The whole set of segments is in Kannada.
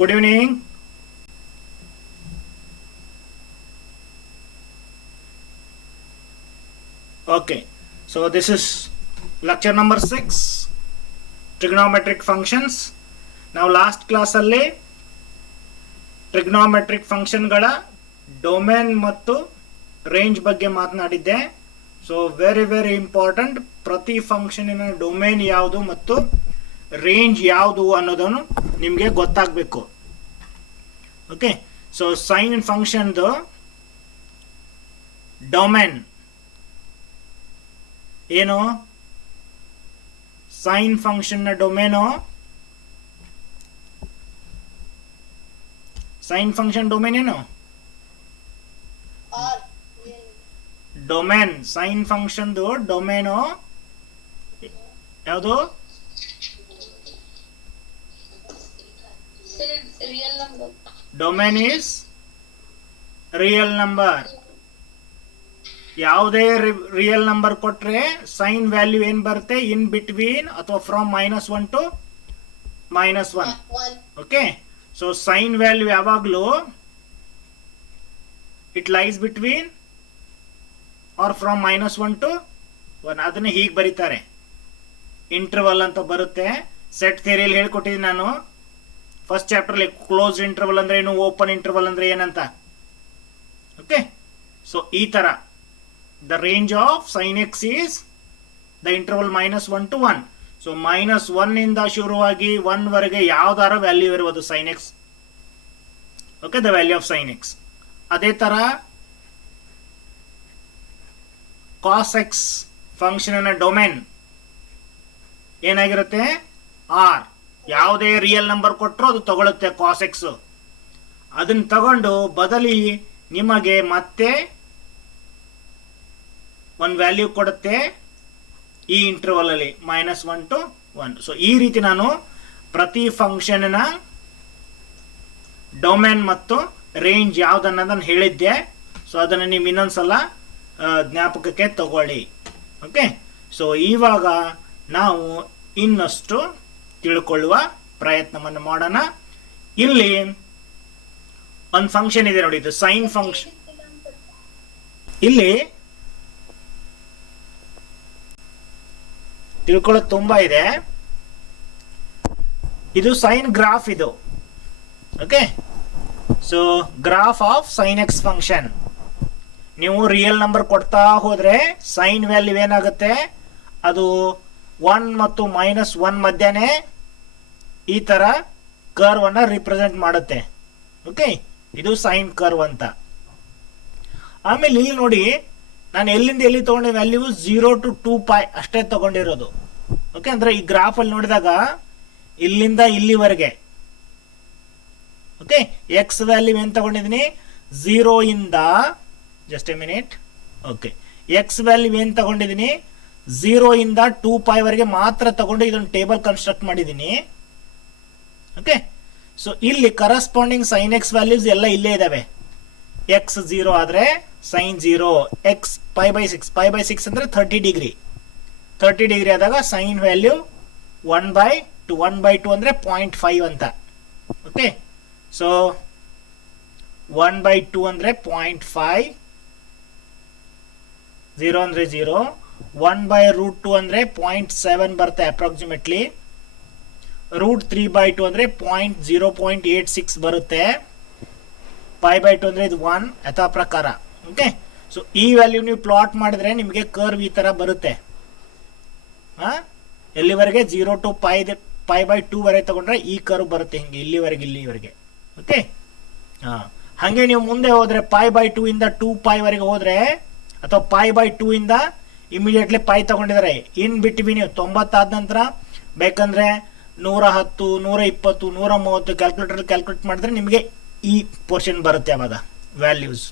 Good evening. Okay, so this is lecture number 6, trigonometric functions. Now last class ಅಲ್ಲಿ trigonometric function ಗಳ ಡೊಮೇನ್ ಮತ್ತು ರೇಂಜ್ ಬಗ್ಗೆ ಮಾತನಾಡಿದ್ದೆ. ಸೊ ವೆರಿ ಇಂಪಾರ್ಟೆಂಟ್, ಪ್ರತಿ ಫಂಕ್ಷನಿನ ಡೊಮೇನ್ ಯಾವುದು ಮತ್ತು ರೇಂಜ್ ಯಾವುದು ಅನ್ನೋದನ್ನು ನಿಮಗೆ ಗೊತ್ತಾಗಬೇಕು. ಓಕೆ, ಸೊ ಸೈನ್ ಫಂಕ್ಷನ್ದು ಡೊಮೇನ್ ಏನು? ಸೈನ್ ಫಂಕ್ಷನ್ ನ ಡೊಮೇನು, ಸೈನ್ ಫಂಕ್ಷನ್ ಡೊಮೇನ್ ಏನು? ಡೊಮೇನ್, ಸೈನ್ ಫಂಕ್ಷನ್ ಡೊಮೇನು ಯಾವುದು? Domain is real number. ಯಾವುದೇ ರಿಯಲ್ ನಂಬರ್ ಕೊಟ್ರೆ ಸೈನ್ ವ್ಯಾಲ್ಯೂ ಏನ್ ಬರುತ್ತೆ? ಇನ್ ಬಿಟ್ವೀನ್ ಅಥವಾ from -1 to -1. Okay, so sine value ಯಾವಾಗಲೂ it lies between or from -1 to 1. ಅದನ್ನ ಹೀಗೆ ಬರೀತಾರೆ, ಇಂಟರ್ವಲ್ ಅಂತ ಬರುತ್ತೆ. ಸೆಟ್ ಥಿಯರಿಯಲ್ಲಿ ಹೇಳ್ಕೊಟ್ಟಿದ್ದೀನಿ ನಾನು ಫಸ್ಟ್ ಚಾಪ್ಟರ್. ಕ್ಲೋಸ್ ಇಂಟರ್ವಲ್ ಅಂದ್ರೆ ಏನು, ಓಪನ್ ಇಂಟರ್ವಲ್ ಅಂದ್ರೆ ಏನಂತ. ಓಕೆ, ಸೊ ಈ ತರ the range of sin x is the interval -1 to 1. so -1 ಇಂದ ಶುರುವಾಗಿ 1 ವರೆಗೆ ಯಾವ್ದಾರ ವ್ಯಾಲ್ಯೂ ಇರಬಹುದು sin x. Okay, the value of sin x. ಅದೇ ತರ cos x ಫಂಕ್ಷನ್ ನ ಡೊಮೇನ್ ಏನಾಗಿರುತ್ತೆ? r. ಯಾವುದೇ ರಿಯಲ್ ನಂಬರ್ ಕೊಟ್ಟರು ಅದು ತಗೊಳುತ್ತೆ cos x. ಅದನ್ನ ತಗೊಂಡು ಬದಲಿ ನಿಮಗೆ ಮತ್ತೆ ಒಂದು ವ್ಯಾಲ್ಯೂ ಕೊಡುತ್ತೆ ಈ ಇಂಟರ್ವಲ್ ಅಲ್ಲಿ -1 to 1. ಸೊ ಈ ರೀತಿ ನಾನು ಪ್ರತಿ ಫಂಕ್ಷನ್ ನ ಡೊಮೇನ್ ಮತ್ತು ರೇಂಜ್ ಯಾವ್ದನ್ನೋದನ್ನ ಹೇಳಿದ್ದೆ. ಸೊ ಅದನ್ನು ನೀವು ಇನ್ನೊಂದ್ಸಲ ಜ್ಞಾಪಕಕ್ಕೆ ತಗೊಳ್ಳಿ. ಓಕೆ, ಸೊ ಇವಾಗ ನಾವು ಇನ್ನಷ್ಟು ತಿಳ್ಕೊಳ್ಳುವ ಪ್ರಯತ್ನವನ್ನು ಮಾಡೋಣ. ಇಲ್ಲಿ ಒಂದು ಫಂಕ್ಷನ್ ಇದೆ ನೋಡಿ, ಇದು ಸೈನ್ ಫಂಕ್ಷನ್. ಇಲ್ಲಿ ತಿಳ್ಕೊಳ್ಳೋದು ತುಂಬಾ ಇದೆ. ಇದು ಸೈನ್ ಗ್ರಾಫ್ ಇದು. Okay, so graph of sine X function. ನೀವು ರಿಯಲ್ ನಂಬರ್ ಕೊಡ್ತಾ ಹೋದ್ರೆ ಸೈನ್ ವ್ಯಾಲ್ಯೂ ಏನಾಗುತ್ತೆ? ಅದು 1 ಮತ್ತು -1 ಮಧ್ಯನೇ ಈ ತರ ಕರ್ವ್ ಅನ್ನ ರಿಪ್ರೆಸೆಂಟ್ ಮಾಡುತ್ತೆ. ಓಕೆ, ಇದು ಸೈನ್ ಕರ್ವ್ ಅಂತ. ಆಮೇಲೆ ಇಲ್ಲಿ ನೋಡಿ, ನಾನು ಎಲ್ಲಿಂದ ಎಲ್ಲಿ ತಗೊಂಡೆ ವ್ಯಾಲ್ಯೂ 0 to 2π ಅಷ್ಟೇ ತಗೊಂಡಿರೋದು. ಓಕೆ, ಅಂದ್ರೆ ಈ ಗ್ರಾಫ್ ಅಲ್ಲಿ ನೋಡಿದಾಗ ಇಲ್ಲಿಂದ ಇಲ್ಲಿವರೆಗೆ. ಓಕೆ, ಎಕ್ಸ್ ವ್ಯಾಲ್ಯೂ ಏನ್ ತಗೊಂಡಿದ್ದೀನಿ? 0 ಇಂದ, just A minute. Okay, X value ಏನ್ ತಗೊಂಡಿದ್ದೀನಿ? 0 ಇಂದ 2π ವರೆಗೆ ಮಾತ್ರ ತಗೊಂಡು ಇದೊಂದು ಟೇಬಲ್ ಕನ್ಸ್ಟ್ರಕ್ಟ್ ಮಾಡಿದ್ದೀನಿ. ಓಕೆ, ಸೊ ಇಲ್ಲಿ ಕರಸ್ಪಾಂಡಿಂಗ್ ಸೈನ್ ಎಕ್ಸ್ ವ್ಯಾಲ್ಯೂಸ್ ಎಲ್ಲ ಇಲ್ಲೇ ಇದಾವೆ. ಎಕ್ಸ್ 0 ಆದ್ರೆ ಸೈನ್ 0, ಎಕ್ಸ್ π/6, π/6 ಅಂದ್ರೆ 30 ಡಿಗ್ರಿ. 30 ಡಿಗ್ರಿ ಆದಾಗ ಸೈನ್ ವ್ಯಾಲ್ಯೂ 1/2, 1/2 ಅಂದ್ರೆ 0.5 ಅಂತ. ಓಕೆ, ಸೊ 1/2 ಅಂದ್ರೆ 0.5, 0 ಅಂದ್ರೆ 0, 1/√2 ಅಂದ್ರೆ 0.7 ಬರುತ್ತೆ ಅಪ್ರಾಕ್ಸಿಮೇಟ್ಲಿ, √3/2 ಅಂದ್ರೆ 0.86 ಬರುತ್ತೆ, π/2 ಅಂದ್ರೆ ಇದು 1 ಯಥಾ ಪ್ರಕಾರ. ಓಕೆ, ಸೊ ಈ ವ್ಯಾಲ್ಯೂ ನೀವು ಪ್ಲಾಟ್ ಮಾಡಿದ್ರೆ ನಿಮಗೆ ಕರ್ವ್ ಈ ತರ ಬರುತ್ತೆ. ಎಲ್ಲಿವರೆಗೆ? 0 to π/2 ವರೆಗೆ ತಗೊಂಡ್ರೆ ಈ ಕರ್ವ್ ಬರುತ್ತೆ, ಹಿಂಗೆ ಇಲ್ಲಿವರೆಗೆ. ಓಕೆ, ಹಂಗೆ ನೀವು ಮುಂದೆ ಹೋದ್ರೆ π/2 ಇಂದ 2π ವರೆಗೆ ಹೋದ್ರೆ, ಅಥವಾ π/2 ಇಂದ ಇಮಿಡಿಯೇಟ್ಲಿ π ತಗೊಂಡಿದ್ದಾರೆ. ಇನ್ ಬಿಟ್ವೀನ್ ನೀವು 90 ಆದ ನಂತರ ಬೇಕಂದ್ರೆ 110, 120, 130 ಕ್ಯಾಲ್ಕುಲೇಟ್ ಮಾಡಿದ್ರೆ ನಿಮಗೆ ಈ ಪೋರ್ಷನ್ ಬರುತ್ತೆ ಅವಾಗ ವ್ಯಾಲ್ಯೂಸ್.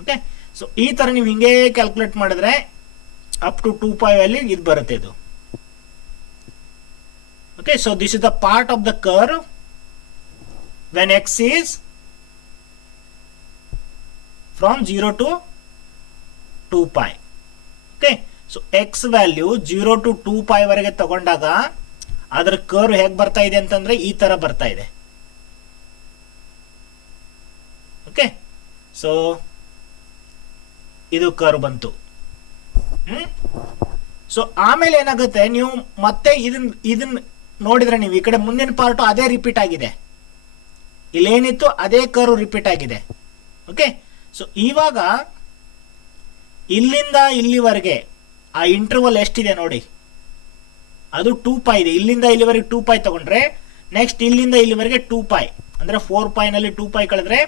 ಓಕೆ, ಸೊ ಈ ತರ ನೀವು ಹಿಂಗೆ ಕ್ಯಾಲ್ಕುಲೇಟ್ ಮಾಡಿದ್ರೆ ಅಪ್ ಟು 2π ವ್ಯಾಲ್ಯೂ ಇದು ಬರುತ್ತೆ ಇದು. Okay, so this is the part of the curve when X is from 0 to 2π. Okay, so X value 0 to 2π ವರೆಗೆ ತಗೊಂಡಾಗ ಅದರ ಕರ್ವ್ ಹೇಗೆ ಬರ್ತಾ ಇದೆ ಅಂತಂದ್ರೆ ಈ ತರ ಬರ್ತಾ ಇದೆ. ಓಕೆ. ಸೊ ಇದು ಕರ್ವ್ ಬಂತು. ಸೊ ಆಮೇಲೆ ಏನಾಗುತ್ತೆ, ನೀವು ಮತ್ತೆ ಇದನ್ನ ನೋಡಿದ್ರೆ ನೀವು ಈ ಕಡೆ ಮುಂದಿನ ಪಾರ್ಟ್ ಅದೇ ರಿಪೀಟ್ ಆಗಿದೆ, ಇಲ್ಲೇನಿತ್ತು ಅದೇ ಕರ್ವ್ ರಿಪೀಟ್ ಆಗಿದೆ. ಓಕೆ. ಸೊ ಇವಾಗ ಇಲ್ಲಿಂದ ಇಲ್ಲಿವರೆಗೆ ಆ ಇಂಟರ್ವಲ್ ಎಷ್ಟಿದೆ ನೋಡಿ, ಅದು 2π ಇದೆ. ಇಲ್ಲಿಂದ ಇಲ್ಲಿವರೆಗೆ 2π ತಗೊಂಡ್ರೆ ನೆಕ್ಸ್ಟ್ ಇಲ್ಲಿಂದ ಇಲ್ಲಿವರೆಗೆ 2π ಅಂದ್ರೆ 4π ನಲ್ಲಿ 2π ಕಳೆದ್ರೆ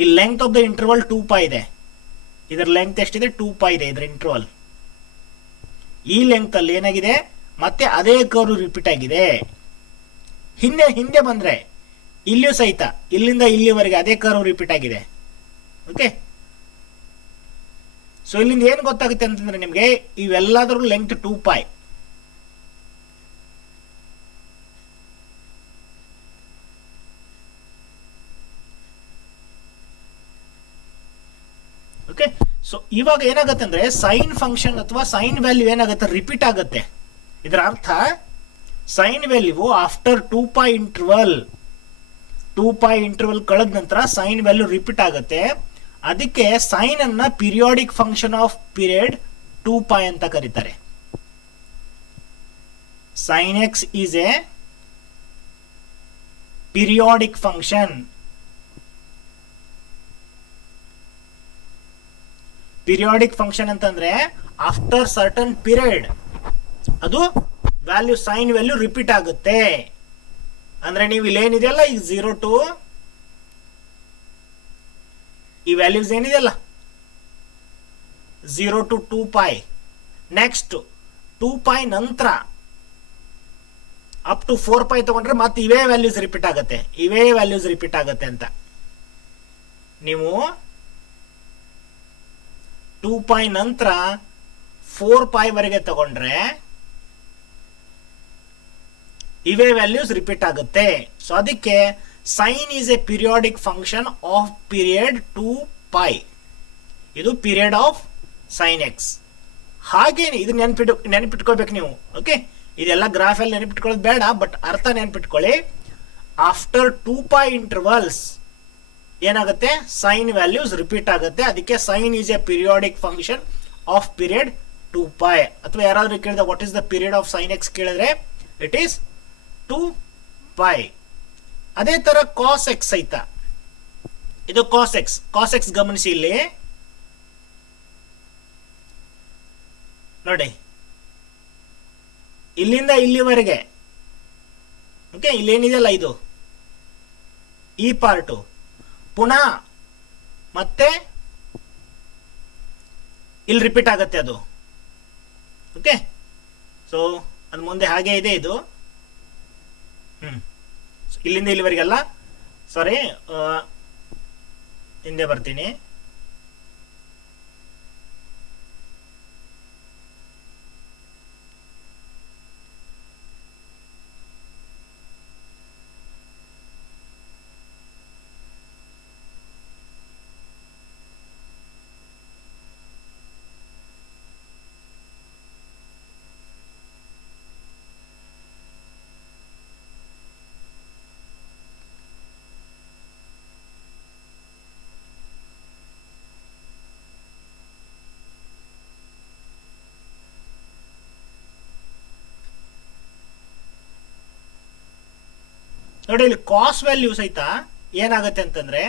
ಈ ಲೆಂತ್ ಆಫ್ ದ ಇಂಟರ್ವಲ್ 2π ಇದೆ. ಇದರ ಲೆಂತ್ ಎಷ್ಟಿದೆ, 2π ಇದೆ ಇದರ ಇಂಟರ್ವಲ್. ಈ ಲೆಂತ್ ಅಲ್ಲಿ ಏನಾಗಿದೆ, ಮತ್ತೆ ಅದೇ ಕರ್ವ್ ರಿಪೀಟ್ ಆಗಿದೆ. ಹಿಂದೆ ಬಂದ್ರೆ ಇಲ್ಲಿಯೂ ಸಹಿತ ಇಲ್ಲಿಂದ ಇಲ್ಲಿವರೆಗೆ ಅದೇ ಕರ್ವ್ ರಿಪೀಟ್ ಆಗಿದೆ. ಓಕೆ. ಸೊ ಇಲ್ಲಿಂದ ಏನು ಗೊತ್ತಾಗುತ್ತೆ ಅಂತಂದ್ರೆ ನಿಮಗೆ ಇವೆಲ್ಲದರ ಲೆಂತ್ 2π. ಓಕೆ. ಸೊ ಇವಾಗ ಏನಾಗುತ್ತೆ ಅಂದ್ರೆ ಸೈನ್ ಫಂಕ್ಷನ್ ಅಥವಾ ಸೈನ್ ವ್ಯಾಲ್ಯೂ ಏನಾಗುತ್ತೆ, ರಿಪೀಟ್ ಆಗುತ್ತೆ. ಇದರ ಅರ್ಥ ಸೈನ್ ವ್ಯಾಲ್ಯೂ ಆಫ್ಟರ್ 2π ಇಂಟರ್ವಲ್ ಕಳೆದ ನಂತರ ಸೈನ್ ವ್ಯಾಲ್ಯೂ ರಿಪೀಟ್ ಆಗುತ್ತೆ. ಅದಕ್ಕೆ ಸೈನ್ ಅನ್ನ ಪೀರಿಯಾಡಿಕ್ ಫಂಕ್ಷನ್ ಆಫ್ ಪೀರಿಯಡ್ 2π ಅಂತ ಕರೀತಾರೆ. Sine x is a periodic function. Periodic function ಅಂತಂದ್ರೆ ಆಫ್ಟರ್ ಸರ್ಟನ್ ಪೀರಿಯಡ್ ಅದು ವ್ಯಾಲ್ಯೂ ಸೈನ್ ವ್ಯಾಲ್ಯೂ ರಿಪೀಟ್ ಆಗುತ್ತೆ. ಅಂದ್ರೆ ನೀವು ಇಲ್ಲೇನಿದೆಯಲ್ಲ ಈಗ 0 to ಈ ವ್ಯಾಲ್ಯೂಸ್ ಏನಿದೆಯಲ್ಲ 0 to 2π, ನೆಕ್ಸ್ಟ್ 2π ನಂತರ ಅಪ್ ಟು 4π ತಗೊಂಡ್ರೆ ಮತ್ತೆ ಇವೇ ವ್ಯಾಲ್ಯೂಸ್ ರಿಪೀಟ್ ಆಗುತ್ತೆ ಅಂತ. ನೀವು 2π ನಂತರ 4π ವರೆಗೆ ತಗೊಂಡ್ರೆ ಇವೇ ವ್ಯಾಲ್ಯೂಸ್ ರಿಪೀಟ್ ಆಗುತ್ತೆ. ಸೊ ಅದಕ್ಕೆ sine is a periodic function of period 2π. ಇದು ಪೀರಿಯಡ್ ಆಫ್ ಸೈನ್ ಎಕ್ಸ್. ಹಾಗೇನೆ ಇದು ನೆನಪಿಟ್ಕೋಬೇಕು ನೀವು. ಓಕೆ. ಇದೆಲ್ಲ ಗ್ರಾಫ್ ಅಲ್ಲಿ ನೆನಪಿಟ್ಕೊಳ್ಳೋದು ಬೇಡ, ಬಟ್ ಅರ್ಥ ನೆನಪಿಟ್ಕೊಳ್ಳಿ. ಆಫ್ಟರ್ 2π ಇಂಟರ್ವಲ್ಸ್ ಏನಾಗುತ್ತೆ, ಸೈನ್ ವ್ಯಾಲ್ಯೂಸ್ ರಿಪೀಟ್ ಆಗುತ್ತೆ. ಅದಕ್ಕೆ sine is a periodic function of period 2π. ಅಥವಾ ಯಾರಾದ್ರೂ ಕೇಳಿದ what is the period of sine X ಕೇಳಿದ್ರೆ ಇಟ್ ಈಸ್ 2π. ಅದೇ ತರ ಕಾಸ್ ಎಕ್ಸ್ ಐತಾ, ಇದು ಕಾಸ್ ಎಕ್ಸ್ ಗಮನಿಸಿ. ಇಲ್ಲಿ ನೋಡಿ, ಇಲ್ಲಿಂದ ಇಲ್ಲಿವರೆಗೆ ಓಕೆ, ಇಲ್ಲೇನಿದೆಯಲ್ಲ ಇದು ಈ ಪಾರ್ಟು ಪುನಃ ಮತ್ತೆ ಇಲ್ಲಿ ರಿಪೀಟ್ ಆಗುತ್ತೆ ಅದು. ಓಕೆ. ಸೊ ಅದು ಮುಂದೆ ಹಾಗೆ ಇದೆ ಇದು. ಇಲ್ಲಿಂದ ಇಲ್ಲಿವರೆಗೆಲ್ಲ, ಸಾರಿ ಹಿಂದೆ ಬರ್ತೀನಿ. ನೋಡಿ, ಇಲ್ಲಿ ಕಾಸ್ ವ್ಯಾಲ್ಯೂ ಸಹಿತ ಏನಾಗುತ್ತೆ ಅಂತಂದ್ರೆ,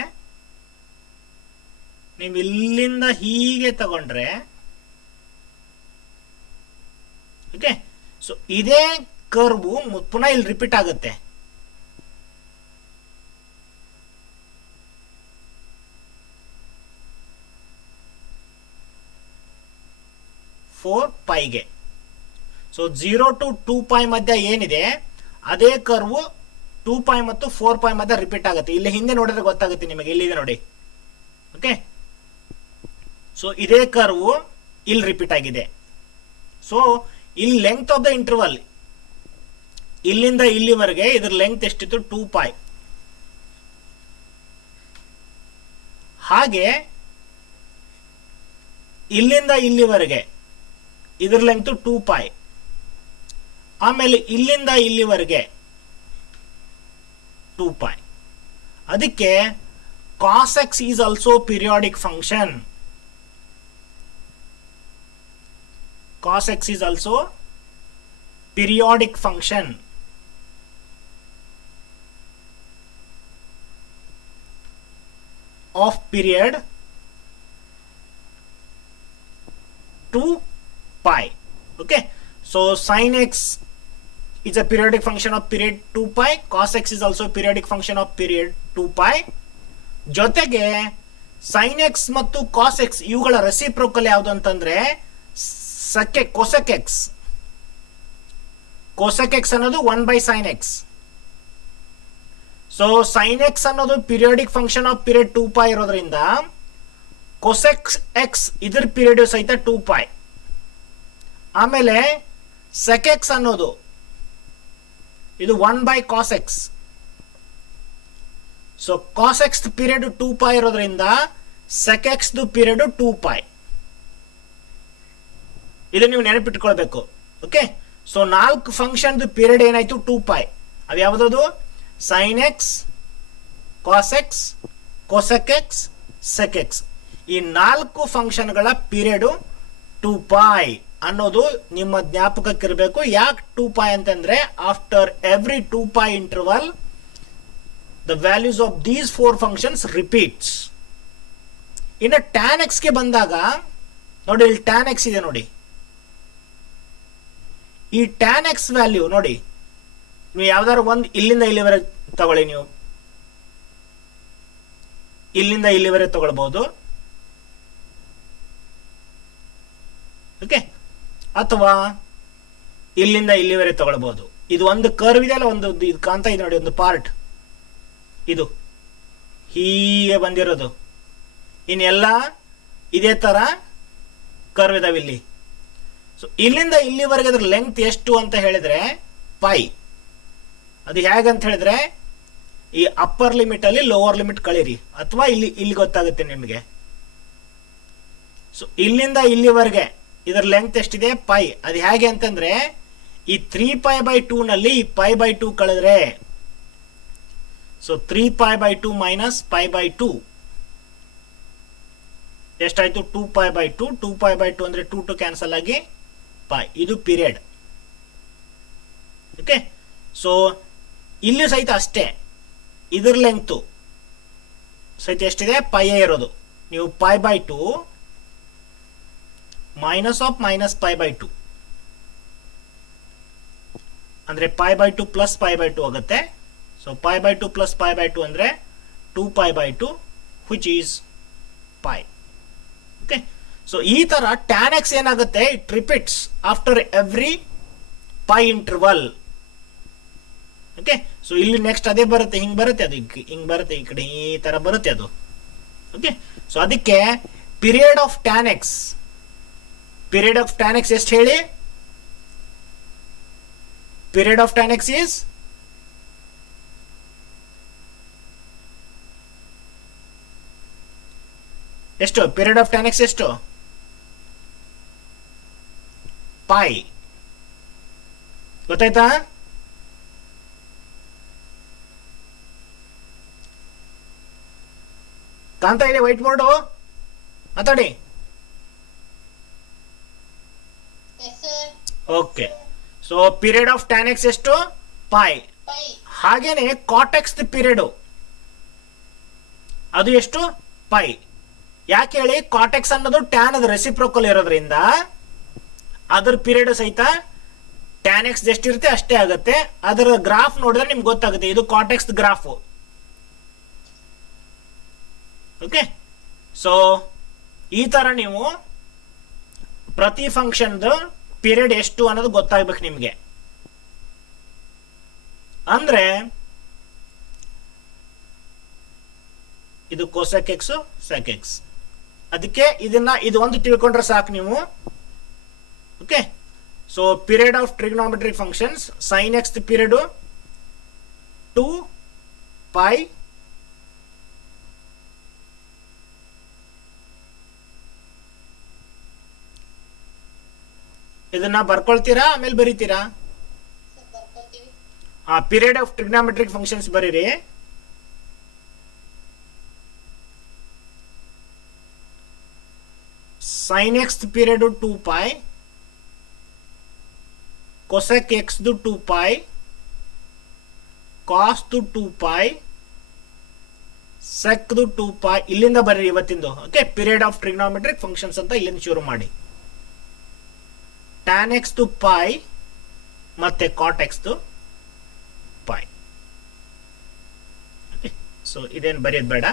ನೀವು ಇಲ್ಲಿಂದ ಹೀಗೆ ತಗೊಂಡ್ರೆ ಓಕೆ, ಸೊ ಇದೇ ಕರ್ವು ಪುನಃ ಇಲ್ಲಿ ರಿಪೀಟ್ ಆಗುತ್ತೆ. ಗೆ ಸೊ 0 to 2π ಮಧ್ಯ ಏನಿದೆ ಅದೇ ಕರ್ವು 2π ಮತ್ತು 4π ಮಧ್ಯ ರಿಪೀಟ್ ಆಗುತ್ತೆ. ಇಲ್ಲಿ ಹಿಂದೆ ನೋಡಿದ್ರೆ ಗೊತ್ತಾಗುತ್ತೆ ನಿಮಗೆ, ಇಲ್ಲಿದೆ ನೋಡಿ. ಓಕೆ. ಸೊ ಇದೇ ಕರ್ವು ಇಲ್ಲಿ ರಿಪೀಟ್ ಆಗಿದೆ. ಸೊ ಇಲ್ಲಿ ಲೆಂತ್ ಆಫ್ ದ ಇಂಟರ್ವಲ್ ಇಲ್ಲಿಂದ ಇಲ್ಲಿವರೆಗೆ ಇದ್ರ ಲೆಂತ್ ಎಷ್ಟಿತ್ತು, 2π. ಹಾಗೆ ಇಲ್ಲಿಂದ ಇಲ್ಲಿವರೆಗೆ ಇದ್ರ ಲೆಂತ್ 2π. ಆಮೇಲೆ ಇಲ್ಲಿಂದ ಇಲ್ಲಿವರೆಗೆ 2π. ಅದಕ್ಕೆ cos x is also periodic function. Cos x is also periodic function. Of period 2 pi. Okay, so sin x is a periodic function of period 2 pi. Cos x is also a periodic function of period 2 pi. ಜೊತೆಗೆ sin x ಮತ್ತು cos x ಇವುಗಳ ರೆಸಿಪ್ರೋಕಲ್ ಯಾವುದು ಅಂತಂದ್ರೆ cosec x. cosec x ಅನ್ನೋದು 1 by sin x. So sin x ಅನ್ನೋದು periodic function of period 2 pi ಇರೋದ್ರಿಂದ cosec x ಇದರ ಪೀರಿಯಡ್ ಸಹಿತ 2 pi. ಆಮೇಲೆ sec x ಅನ್ನೋದು ಇದು 1 by cos x. So cos x period 2 pi ಇರೋದ್ರಿಂದ sec x ಪೀರಿಯಡ್ 2 pi. ಇದು ನೀವು ನೆನಪಿಟ್ಕೊಳ್ಬೇಕು. ಓಕೆ, ಸೊ 4 ಫಂಕ್ಷನ್ ಪೀರಿಯಡ್ ಏನಾಯ್ತು 2 pi. ಅವು ಯಾವುದದು sin x, cos x, cosec x, sec x. ಈ 4 ಫಂಕ್ಷನ್ಗಳ ಪೀರಿಯಡ್ 2 pi ಅನ್ನೋದು ನಿಮ್ಮ ಜ್ಞಾಪಕಕ್ಕಿರಬೇಕು. ಯಾಕೆ 2 pi ಅಂತಂದ್ರೆ after every 2 pi interval the values of these 4 functions repeats. ಇನ್ನು tan x ಗೆ ಬಂದಾಗ ನೋಡಿ, ಇಲ್ಲಿ tan x ಇದೆ ನೋಡಿ. ಈ tan x ವ್ಯಾಲ್ಯೂ ನೋಡಿ, ನೀವು ಯಾವ್ದಾದ್ರು ಒಂದು ಇಲ್ಲಿಂದ ಇಲ್ಲಿವರೆಗೆ ತಗೊಳ್ಳಿ. ನೀವು ಇಲ್ಲಿಂದ ಇಲ್ಲಿವರೆಗೆ ತಗೊಳ್ಬಹುದು. ಓಕೆ, ಅಥವಾ ಇಲ್ಲಿಂದ ಇಲ್ಲಿವರೆಗೆ ತಗೊಳ್ಬಹುದು. ಇದು ಒಂದು ಕರ್ವ್ ಇದೆ ಅಲ್ಲ, ಒಂದು ಇದು ಕಾಣ್ತಾ ಇದೆ ನೋಡಿ, ಒಂದು ಪಾರ್ಟ್ ಇದು ಹೀಗೆ ಬಂದಿರೋದು. ಇನ್ನೆಲ್ಲ ಇದೇ ತರ ಕರ್ವ್ ಇದಾವೆ ಇಲ್ಲಿ. ಸೊ ಇಲ್ಲಿಂದ ಇಲ್ಲಿವರೆಗೆ ಅದ್ರ ಲೆಂತ್ ಎಷ್ಟು ಅಂತ ಹೇಳಿದ್ರೆ ಪೈ. ಅದು ಹೇಗಂತ ಹೇಳಿದ್ರೆ ಈ ಅಪ್ಪರ್ ಲಿಮಿಟ್ ಅಲ್ಲಿ ಲೋವರ್ ಲಿಮಿಟ್ ಕಳೀರಿ, ಅಥವಾ ಇಲ್ಲಿ ಗೊತ್ತಾಗುತ್ತೆ ನಿಮಗೆ. ಸೊ ಇಲ್ಲಿಂದ ಇಲ್ಲಿವರೆಗೆ ಇದರ ಲೆಂತ್ ಎಷ್ಟಿದೆ ಪೈ. ಅದು ಹೇಗೆ ಅಂತಂದ್ರೆ ಈ 3 pi by 2 ನಲ್ಲಿ ಈ pi by 2 ಕಳೆದ್ರೆ, so 3 pi by 2 minus pi by 2 ಎಷ್ಟಾಯ್ತು 2 pi by 2. 2 pi by 2 ಅಂದ್ರೆ 2 ಕ್ಯಾನ್ಸಲ್ ಆಗಿ pi. ಇದು ಪೀರಿಯಡ್. ಓಕೆ, ಸೊ ಇಲ್ಲಿ ಸಹಿತ ಅಷ್ಟೇ, ಇದರ ಲೆಂತ್ ಸಹಿತ ಎಷ್ಟಿದೆ ಪೈ ಇರೋದು. ನೀವು pi by 2 minus of minus pi by 2 ಅಂದ್ರೆ pi by 2 plus pi by 2 ಆಗುತ್ತೆ. So pi by 2 plus pi by 2 ಅಂದ್ರೆ 2 pi by 2 which is pi. Okay, so ಈ ತರ tan x ಏನಾಗುತ್ತೆ, it repeats after every pi interval. Okay, so ಇಲ್ಲಿ ನೆಕ್ಸ್ಟ್ ಅದೇ ಬರುತ್ತೆ, ಹಿಂಗ್ ಬರುತ್ತೆ, ಅದು ಹಿಂಗ್ ಬರುತ್ತೆ, ಈ ಕಡೆ ಈ ತರ ಬರುತ್ತೆ ಅದು. ಓಕೆ, ಸೊ ಅದಕ್ಕೆ period of tan x, period of tan x ಎಷ್ಟು ಹೇಳಿ? Period of tan x is ಎಷ್ಟು? ಪೀರಿಯಡ್ ಆಫ್ tan x ಎಷ್ಟು? ಪೈ. ಗೊತ್ತಾಯ್ತಾ? ಕಾಣ್ತಾ ಇದೆ ವೈಟ್ ಬೋರ್ಡು? ಮಾತಾಡಿ. Okay, so period of tan x ಎಷ್ಟು? ಪೈ. ಹಾಗೇನೆ cot x ಪೀರಿಯಡ್ ಅದು ಎಷ್ಟು? ಪೈ. ಯಾಕೆ ಹೇಳಿ? cot x ಅನ್ನೋದು tan ಅದು ರೆಸಿಪ್ರೋಕಲ್ ಇರೋದ್ರಿಂದ ಅದರ ಪೀರಿಯಡ್ ಸಹಿತ tan x ಎಷ್ಟಿರುತ್ತೆ ಅಷ್ಟೇ ಆಗುತ್ತೆ. ಅದರ ಗ್ರಾಫ್ ನೋಡಿದ್ರೆ ನಿಮ್ಗೆ ಗೊತ್ತಾಗುತ್ತೆ, ಇದು cot x graph. Okay, so ಈ ತರ ನೀವು ಪ್ರತಿ ಫಂಕ್ಷನ್ ಪೀರಿಯಡ್ ಎಷ್ಟು ಅನ್ನೋದು ಗೊತ್ತಾಗ್ಬೇಕು ನಿಮ್ಗೆ. ಅಂದ್ರೆ ಇದು cosec x, sec x. ಅದಕ್ಕೆ ಇದು ಒಂದು ತಿಳ್ಕೊಂಡ್ರೆ ಸಾಕು ನೀವು. Okay, so period of trigonometric functions, sin x period 2 pi ಇದನ್ನ ಬರ್ಕೊಳ್ತೀರಾ ಆಮೇಲೆ ಬರೀತೀರಾ? ಪೀರಿಯಡ್ ಆಫ್ ಟ್ರಿಗ್ನೋಮೆಟ್ರಿಕ್ ಫಂಕ್ಷನ್ಸ್ ಬರೀರಿ. sin x period 2 pi, cosec x 2 pi, cos 2 pi, sec 2 pi. ಇಲ್ಲಿಂದ ಬರ್ರಿ ಇವತ್ತಿಂದು. Okay, period of trigonometric functions ಅಂತ ಇಲ್ಲಿಂದ ಶುರು ಮಾಡಿ. tan x ಪೈ ಮತ್ತೆ cot x ಪೈ. ಸೊ ಇದೇನು ಬರೆಯೋದು ಬೇಡ.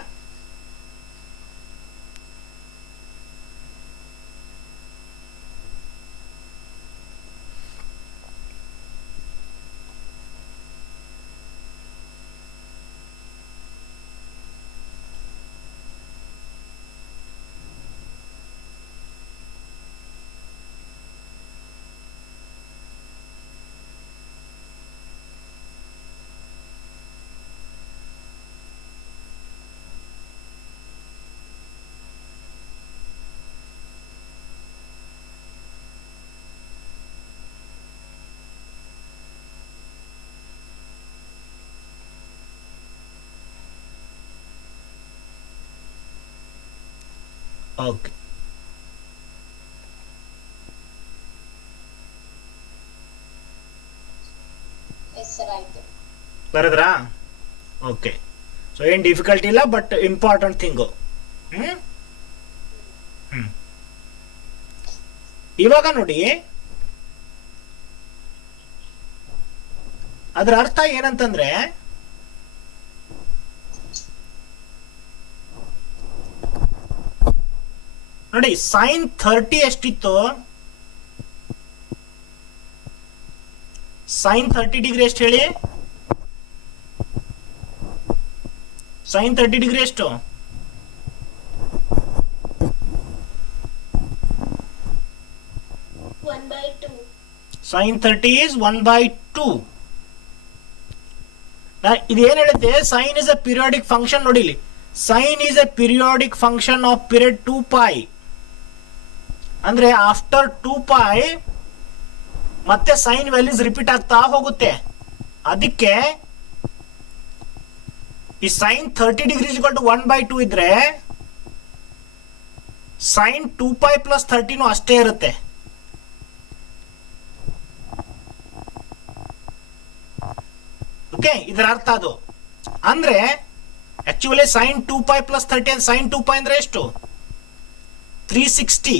ಓಕೆ, ಬರದ್ರಾ? ಓಕೆ, ಸೊ ಏನ್ ಡಿಫಿಕಲ್ಟಿ ಇಲ್ಲ, ಬಟ್ ಇಂಪಾರ್ಟೆಂಟ್ ಥಿಂಗು. ಇವಾಗ ನೋಡಿ, ಅದರ ಅರ್ಥ ಏನಂತಂದ್ರೆ, ನೋಡಿ sin 30 ಎಷ್ಟಿತ್ತು? sin 30 ಡಿಗ್ರಿ ಎಷ್ಟು ಹೇಳಿ? sin 30 ಡಿಗ್ರಿ ಎಷ್ಟು? sin 30 is 1/2. ಇದೇನ್ ಹೇಳುತ್ತೆ? sin is a periodic function. ನೋಡಿ ಇಲ್ಲಿ, sin is a periodic function of period 2 pi. ಅಂದ್ರೆ ಆಫ್ಟರ್ 2 ಪೈ ಮತ್ತೆ ಸೈನ್ ವ್ಯಾಲ್ಯೂಸ್ ರಿಪೀಟ್ ಆಗ್ತಾ ಹೋಗುತ್ತೆ. ಅದಕ್ಕೆ ಈ sin 30 ಡಿಗ್ರಿ = 1/2 ಇದ್ರೆ sin 2 ಪೈ ಪ್ಲಸ್ 30 ಅಷ್ಟೇ ಇರುತ್ತೆ. ಓಕೆ, ಇದರ ಅರ್ಥ ಅದು. ಅಂದ್ರೆ actually sin 2 pi plus 30, sin 2 pi ಅಂದ್ರೆ ಎಷ್ಟು? 360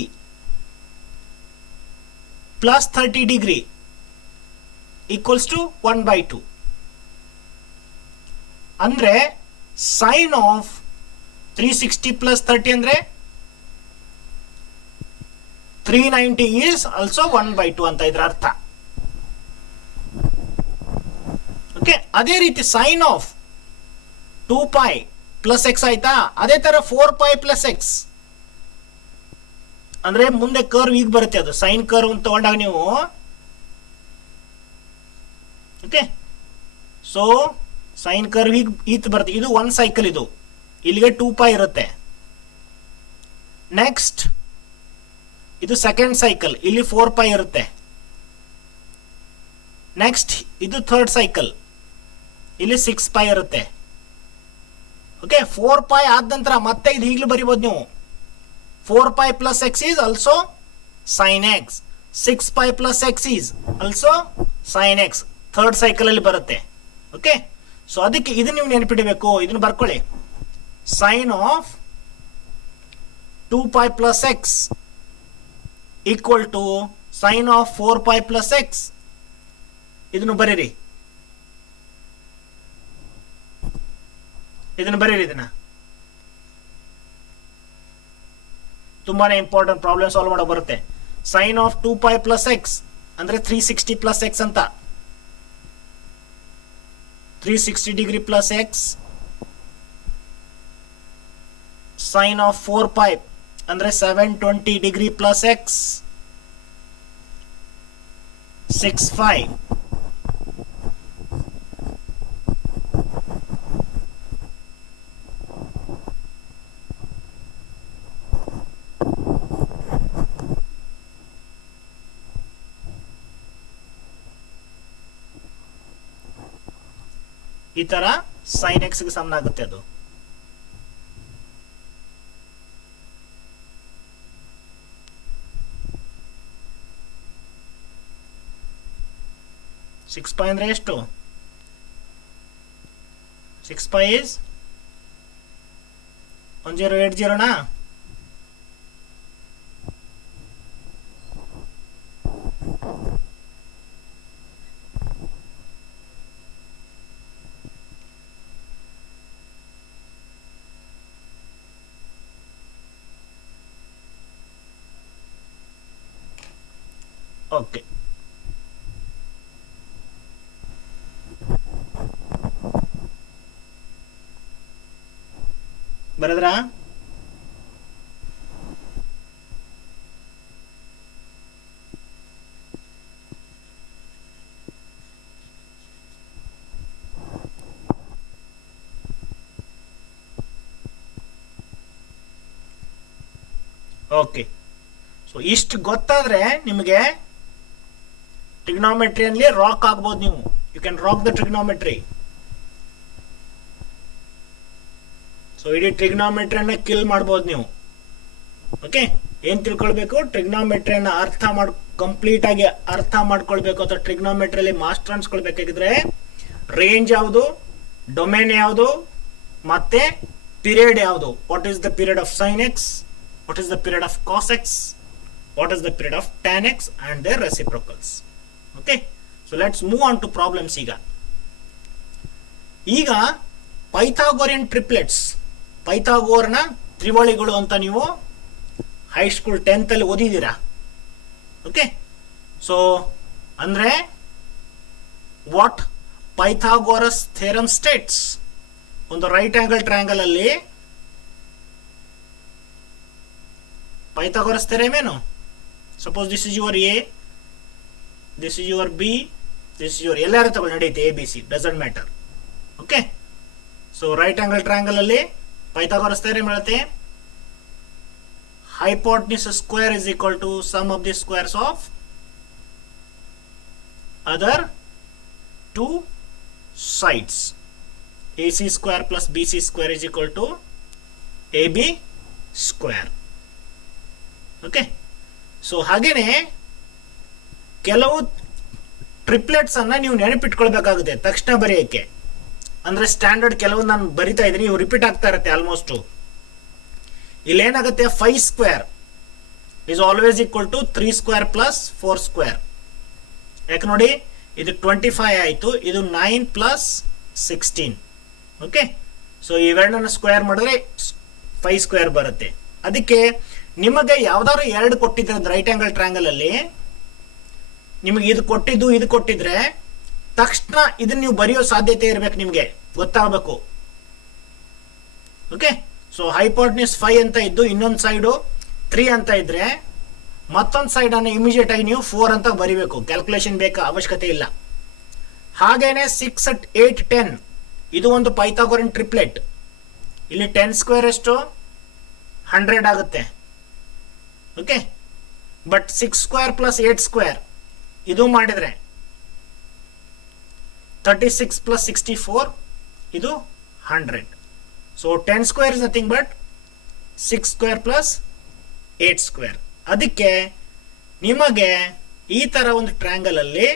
ಪ್ಲಸ್ 30 ಡಿಗ್ರಿ ಈಕ್ವಲ್ಸ್ ಟು 1/2. ಅಂದ್ರೆ ಸೈನ್ ಆಫ್ 360 ಪ್ಲಸ್ 30 ಅಂದ್ರೆ 390 ಈಸ್ ಆಲ್ಸೋ 1/2 ಅಂತ ಇದ್ರ ಅರ್ಥ. ಓಕೆ, ಅದೇ ರೀತಿ sine of 2 pi plus x ಆಯ್ತಾ? ಅದೇ ತರ 4 ಪೈ ಪ್ಲಸ್ ಎಕ್ಸ್ ಅಂದ್ರೆ ಮುಂದೆ ಕರ್ವ್ ಈಗ ಬರುತ್ತೆ. ಅದು ಸೈನ್ ಕರ್ವ್ ಅಂತ ತಗೊಂಡಾಗ ನೀವು, ಓಕೆ, ಸೊ ಸೈನ್ ಕರ್ವ್ ಈಗ ಈತ್ ಬರುತ್ತೆ. ಇದು 1 ಸೈಕಲ್, ಇದು ಇಲ್ಲಿಗೆ 2 ಪೈ ಇರುತ್ತೆ. ನೆಕ್ಸ್ಟ್ ಇದು ಸೆಕೆಂಡ್ ಸೈಕಲ್, ಇಲ್ಲಿ 4 ಪೈ ಇರುತ್ತೆ. ನೆಕ್ಸ್ಟ್ ಇದು ಥರ್ಡ್ ಸೈಕಲ್, ಇಲ್ಲಿ 6 ಪೈ ಇರುತ್ತೆ. ಓಕೆ, 4 ಪೈ ಆದ ನಂತರ ಮತ್ತೆ ಇದು ಈಗಲೂ ಬರಿಬಹುದು ನೀವು. 4 pi plus x is also sin x. 6 pi plus x is also sin x. Third cycle ಅಲ್ಲಿ ಬರುತ್ತೆ. ಓಕೆ, ಸೊ ಅದಕ್ಕೆ ಇದನ್ನ ನೀವು ನೆನಪಿಡಬೇಕು. ಇದನ್ನ ಬರ್ಕೊಳ್ಳಿ. sin of 2 pi plus x equal to sin of 4 pi plus x. ಇದನ್ನು ಬರೀರಿ, ಇದನ್ನ ತುಂಬಾನೇ ಇಂಪಾರ್ಟೆಂಟ್ ಪ್ರಾಬ್ಲಮ್ ಸಾಲ್ವ್ ಮಾಡೋ ಬರುತ್ತೆ. Sine of 2 pi plus x ಅಂದ್ರೆ 360 ಪ್ಲಸ್ ಎಕ್ಸ್ ಅಂತ. 360 degree plus x. Sine of 4 pi ಅಂದ್ರೆ 720 ಡಿಗ್ರಿ ಪ್ಲಸ್ ಎಕ್ಸ್ 65. ಈ ತರ sin x ಗೆ ಸಮನಾಗುತ್ತೆ ಅದು. 6 ಪೈ ಅಂದರೆ ಎಷ್ಟು? 6 ಪೈ ಇಸ್ 1080ನಾ? ಓಕೆ, ಬರದ್ರಾ? ಓಕೆ, ಸೊ ಇಷ್ಟು ಗೊತ್ತಾದ್ರೆ ನಿಮಗೆ ಟ್ರಿಗ್ನೋಮೆಟ್ರಿಯಲ್ಲಿ ರಾಕ್ ಆಗ್ಬೋದು. ನೀವು you can rock the trigonometry. So ಇಡೀ ಟ್ರಿಗ್ನೋಮೆಟ್ರಿಯನ್ನ ಕಿಲ್ ಮಾಡ್ಬೋದು ನೀವು. ಓಕೆ, ಏನ್ ತಿಳ್ಕೊಳ್ಬೇಕು? ಟ್ರಿಗ್ನೋಮೆಟ್ರಿಯನ್ನ ಕಂಪ್ಲೀಟ್ ಆಗಿ ಅರ್ಥ ಮಾಡ್ಕೊಳ್ಬೇಕು, ಅಥವಾ ಟ್ರಿಗ್ನೋಮೆಟ್ರಿಯಲ್ಲಿ ಮಾಸ್ಟರ್ ಅನ್ಸ್ಕೊಳ್ಬೇಕಾಗಿದ್ರೆ ರೇಂಜ್ ಯಾವುದು, ಡೊಮೇನ್ ಯಾವುದು, ಮತ್ತೆ ಪೀರಿಯಡ್ ಯಾವುದು. What is the period of sine X, what is the period of cos x, what is the period of tan x, and their reciprocals. Okay, so let's move on to problems. ಈಗ ಪೈಥಾಗೋರಿಯನ್ ಟ್ರಿಪ್ಲೆಟ್ಸ್, ಪೈಥಾಗೋರನ ತ್ರಿವಳಿಗಳು ಅಂತ ನೀವು ಹೈಸ್ಕೂಲ್ 10th ಅಲ್ಲಿ ಓದಿದ್ದೀರಾ. ಓಕೆ, ಸೊ ಅಂದ್ರೆ ವಾಟ್ ಪೈಥಾಗೋರಸ್ ಥಿಯರಮ್ ಸ್ಟೇಟ್ಸ್, ಒಂದು ರೈಟ್ ಆಂಗಲ್ ಟ್ರಯಾಂಗಲ್ ಅಲ್ಲಿ Pythagoras theorem ಏನು? Suppose this is your A, this is your B, this is your ಎಲ್ಲಾರು ತಗೊಳ್ಳಿ ನಡೆಯುತ್ತೆ, ABC doesn't matter. Okay, so right angle triangle ಅಲ್ಲಿ ಪೈಥಾಗೋರಸ್ ಥಿಯರಮ್ ಹೇಳುತ್ತೆ hypotenuse square is equal to sum of the squares of other two sides. AC square plus BC square is equal to AB square. Okay, so ಹಾಗೇನೆ ಕೆಲವು ಟ್ರಿಪ್ಲೆಟ್ಸ್ ಅನ್ನ ನೀವು ನೆನಪಿಟ್ಕೊಳ್ಬೇಕಾಗುತ್ತೆ ತಕ್ಷಣ ಬರೆಯಕ್ಕೆ. ಅಂದ್ರೆ ಸ್ಟ್ಯಾಂಡರ್ಡ್ ಕೆಲವು ನಾನು ಬರಿತಾ ಇದ್ದೀನಿ, ಇವು ರಿಪೀಟ್ ಆಗ್ತಾ ಇರುತ್ತೆ ಆಲ್ಮೋಸ್ಟ್. ಇಲ್ಲೇನಾಗುತ್ತೆ, 5 square is always equal to 3 square plus 4 square. ಯಾಕೆ ನೋಡಿ, ಇದು 25 ಆಯ್ತು, ಇದು 9 ಪ್ಲಸ್ 16. ಓಕೆ, ಸೊ ಇವೆರಡನ್ನ ಸ್ಕ್ವೇರ್ ಮಾಡಿದ್ರೆ 5 ಸ್ಕ್ವೇರ್ ಬರುತ್ತೆ. ಅದಕ್ಕೆ ನಿಮಗೆ ಯಾವ್ದಾದ್ರು ಎರಡು ಕೊಟ್ಟಿದ್ರೆ ರೈಟ್ ಆಂಗಲ್ ಟ್ರಯಾಂಗಲ್ ಅಲ್ಲಿ ನಿಮಗೆ ಇದು ಕೊಟ್ಟಿದ್ದು ಇದು ಕೊಟ್ಟಿದ್ರೆ ತಕ್ಷಣ ಇದನ್ನ ನೀವು ಬರೆಯೋ ಸಾಧ್ಯತೆ ಇರಬೇಕು, ನಿಮಗೆ ಗೊತ್ತಾಗಬೇಕು. ಓಕೆ, ಸೊ ಹೈಪೋಟೆನ್ಯೂಸ್ 5 ಅಂತ ಇದ್ದು ಇನ್ನೊಂದು ಸೈಡು 3 ಅಂತ ಇದ್ರೆ ಮತ್ತೊಂದು ಸೈಡ್ ಅನ್ನು ಇಮಿಡಿಯೇಟ್ ಆಗಿ ನೀವು 4 ಅಂತ ಬರಿಬೇಕು. ಕ್ಯಾಲ್ಕುಲೇಷನ್ ಬೇಕಾ ಅವಶ್ಯಕತೆ ಇಲ್ಲ. ಹಾಗೇನೆ 6, 8, 10 ಇದು ಒಂದು ಪೈಥಾಗೋರನ್ ಟ್ರಿಪ್ಲೆಟ್. ಇಲ್ಲಿ 10 ಸ್ಕ್ವೇರ್ ಎಷ್ಟು 100 ಆಗುತ್ತೆ. Okay, but 6 square plus 8 square ಇದು ಮಾಡಿದ್ರೆ 36 ಪ್ಲಸ್ 64 ಇದು 100. So 10 square is nothing but 6 square plus 8 square. ಅದಕ್ಕೆ ನಿಮಗೆ ಈ ತರ ಒಂದು ಟ್ರಯಾಂಗಲ್ ಅಲ್ಲಿ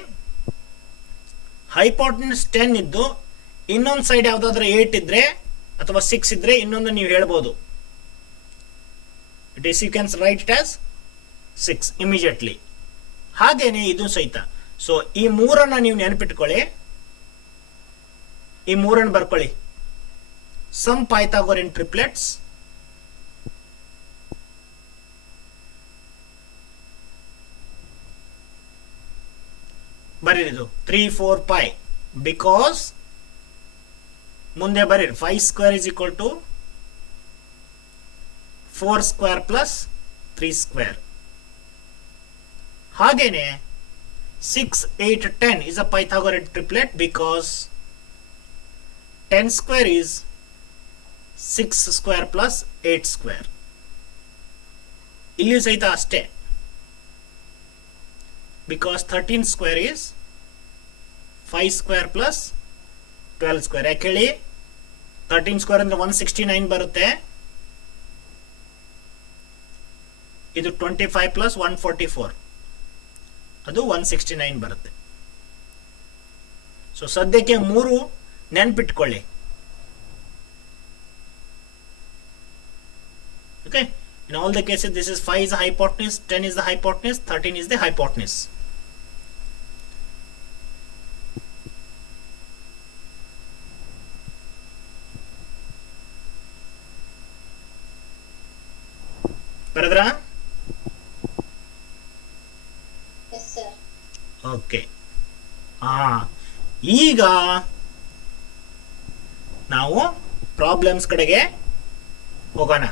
ಹೈಪೋಟೆನ್ಯೂಸ್ 10 ಇದ್ದು ಇನ್ನೊಂದು ಸೈಡ್ ಯಾವ್ದಾದ್ರು 8 ಇದ್ರೆ ಅಥವಾ 6 ಇದ್ರೆ ಇನ್ನೊಂದು ನೀವು ಹೇಳ್ಬೋದು. It is, you can write it as 6 immediately. ಹಾಗೇನೆ ಇದು ಸಹಿತ. ಸೊ ಈ ಮೂರನ್ನ ನೀವು ನೆನಪಿಟ್ಕೊಳ್ಳಿ, ಈ ಮೂರನ್ನು ಬರ್ಕೊಳ್ಳಿ. ಸಮ್ ಪೈಥಾಗೋರಿಯನ್ ಟ್ರಿಪ್ಲೆಟ್ಸ್ ಬರೀರಿದು 3, 4, ಪೈ. ಬಿಕಾಸ್ ಮುಂದೆ ಬರೀರಿ 5 square is equal to 4 square plus 3 square. ಹಾಗೇನೆ 6, 8, 10 is a Pythagorean triplet because 10 square is 6 square plus 8 square. ಇಲ್ಲಿ ಸಹಿತ ಅಷ್ಟೇ, because 13 square is 5 square plus 12 square. ಯಾಕೆ ಹೇಳಿ, 13 square ಅಂದ್ರೆ 169 ಬರುತ್ತೆ. ಇದು 25 ಪ್ಲಸ್ 144 ಅದು 169 ಬರುತ್ತೆ. ಸೊ ಸದ್ಯಕ್ಕೆ 3 ನೆನ್ಪಿಟ್ಕೊಳ್ಳಿ. Okay, in all the cases this is 5 is the hypotenuse, 10 is the hypotenuse, 13 is the hypotenuse. ಬರದ್ರಾ? Yes, sir. Okay, ಈಗ ನಾವು ಪ್ರಾಬ್ಲಮ್ಸ್ ಕಡೆಗೆ ಹೋಗೋಣ.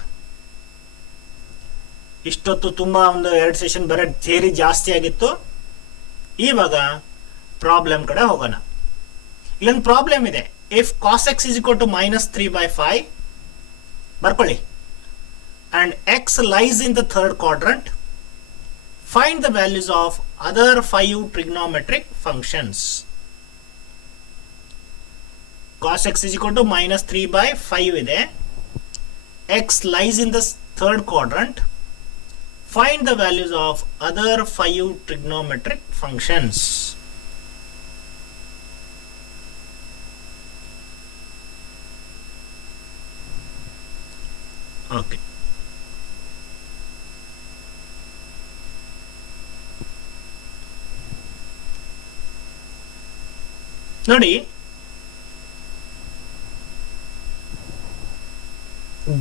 ಇಷ್ಟೊತ್ತು ತುಂಬಾ ಒಂದು 2 ಸೆಷನ್ ಬರೋ ಥಿಯರಿ ಜಾಸ್ತಿ ಆಗಿತ್ತು. ಇವಾಗ ಪ್ರಾಬ್ಲಮ್ ಕಡೆ ಹೋಗೋಣ. ಇಲ್ಲೊಂದು ಪ್ರಾಬ್ಲಮ್ ಇದೆ. If cos x is equal to -3/5 ಬರ್ಕೊಳ್ಳಿ, and x lies in the third quadrant, find the values of other 5 trigonometric functions. Cos x is equal to -3/5 ಇದೆ. X lies in the third quadrant. Find the values of other 5 trigonometric functions. Okay. ನೋಡಿ,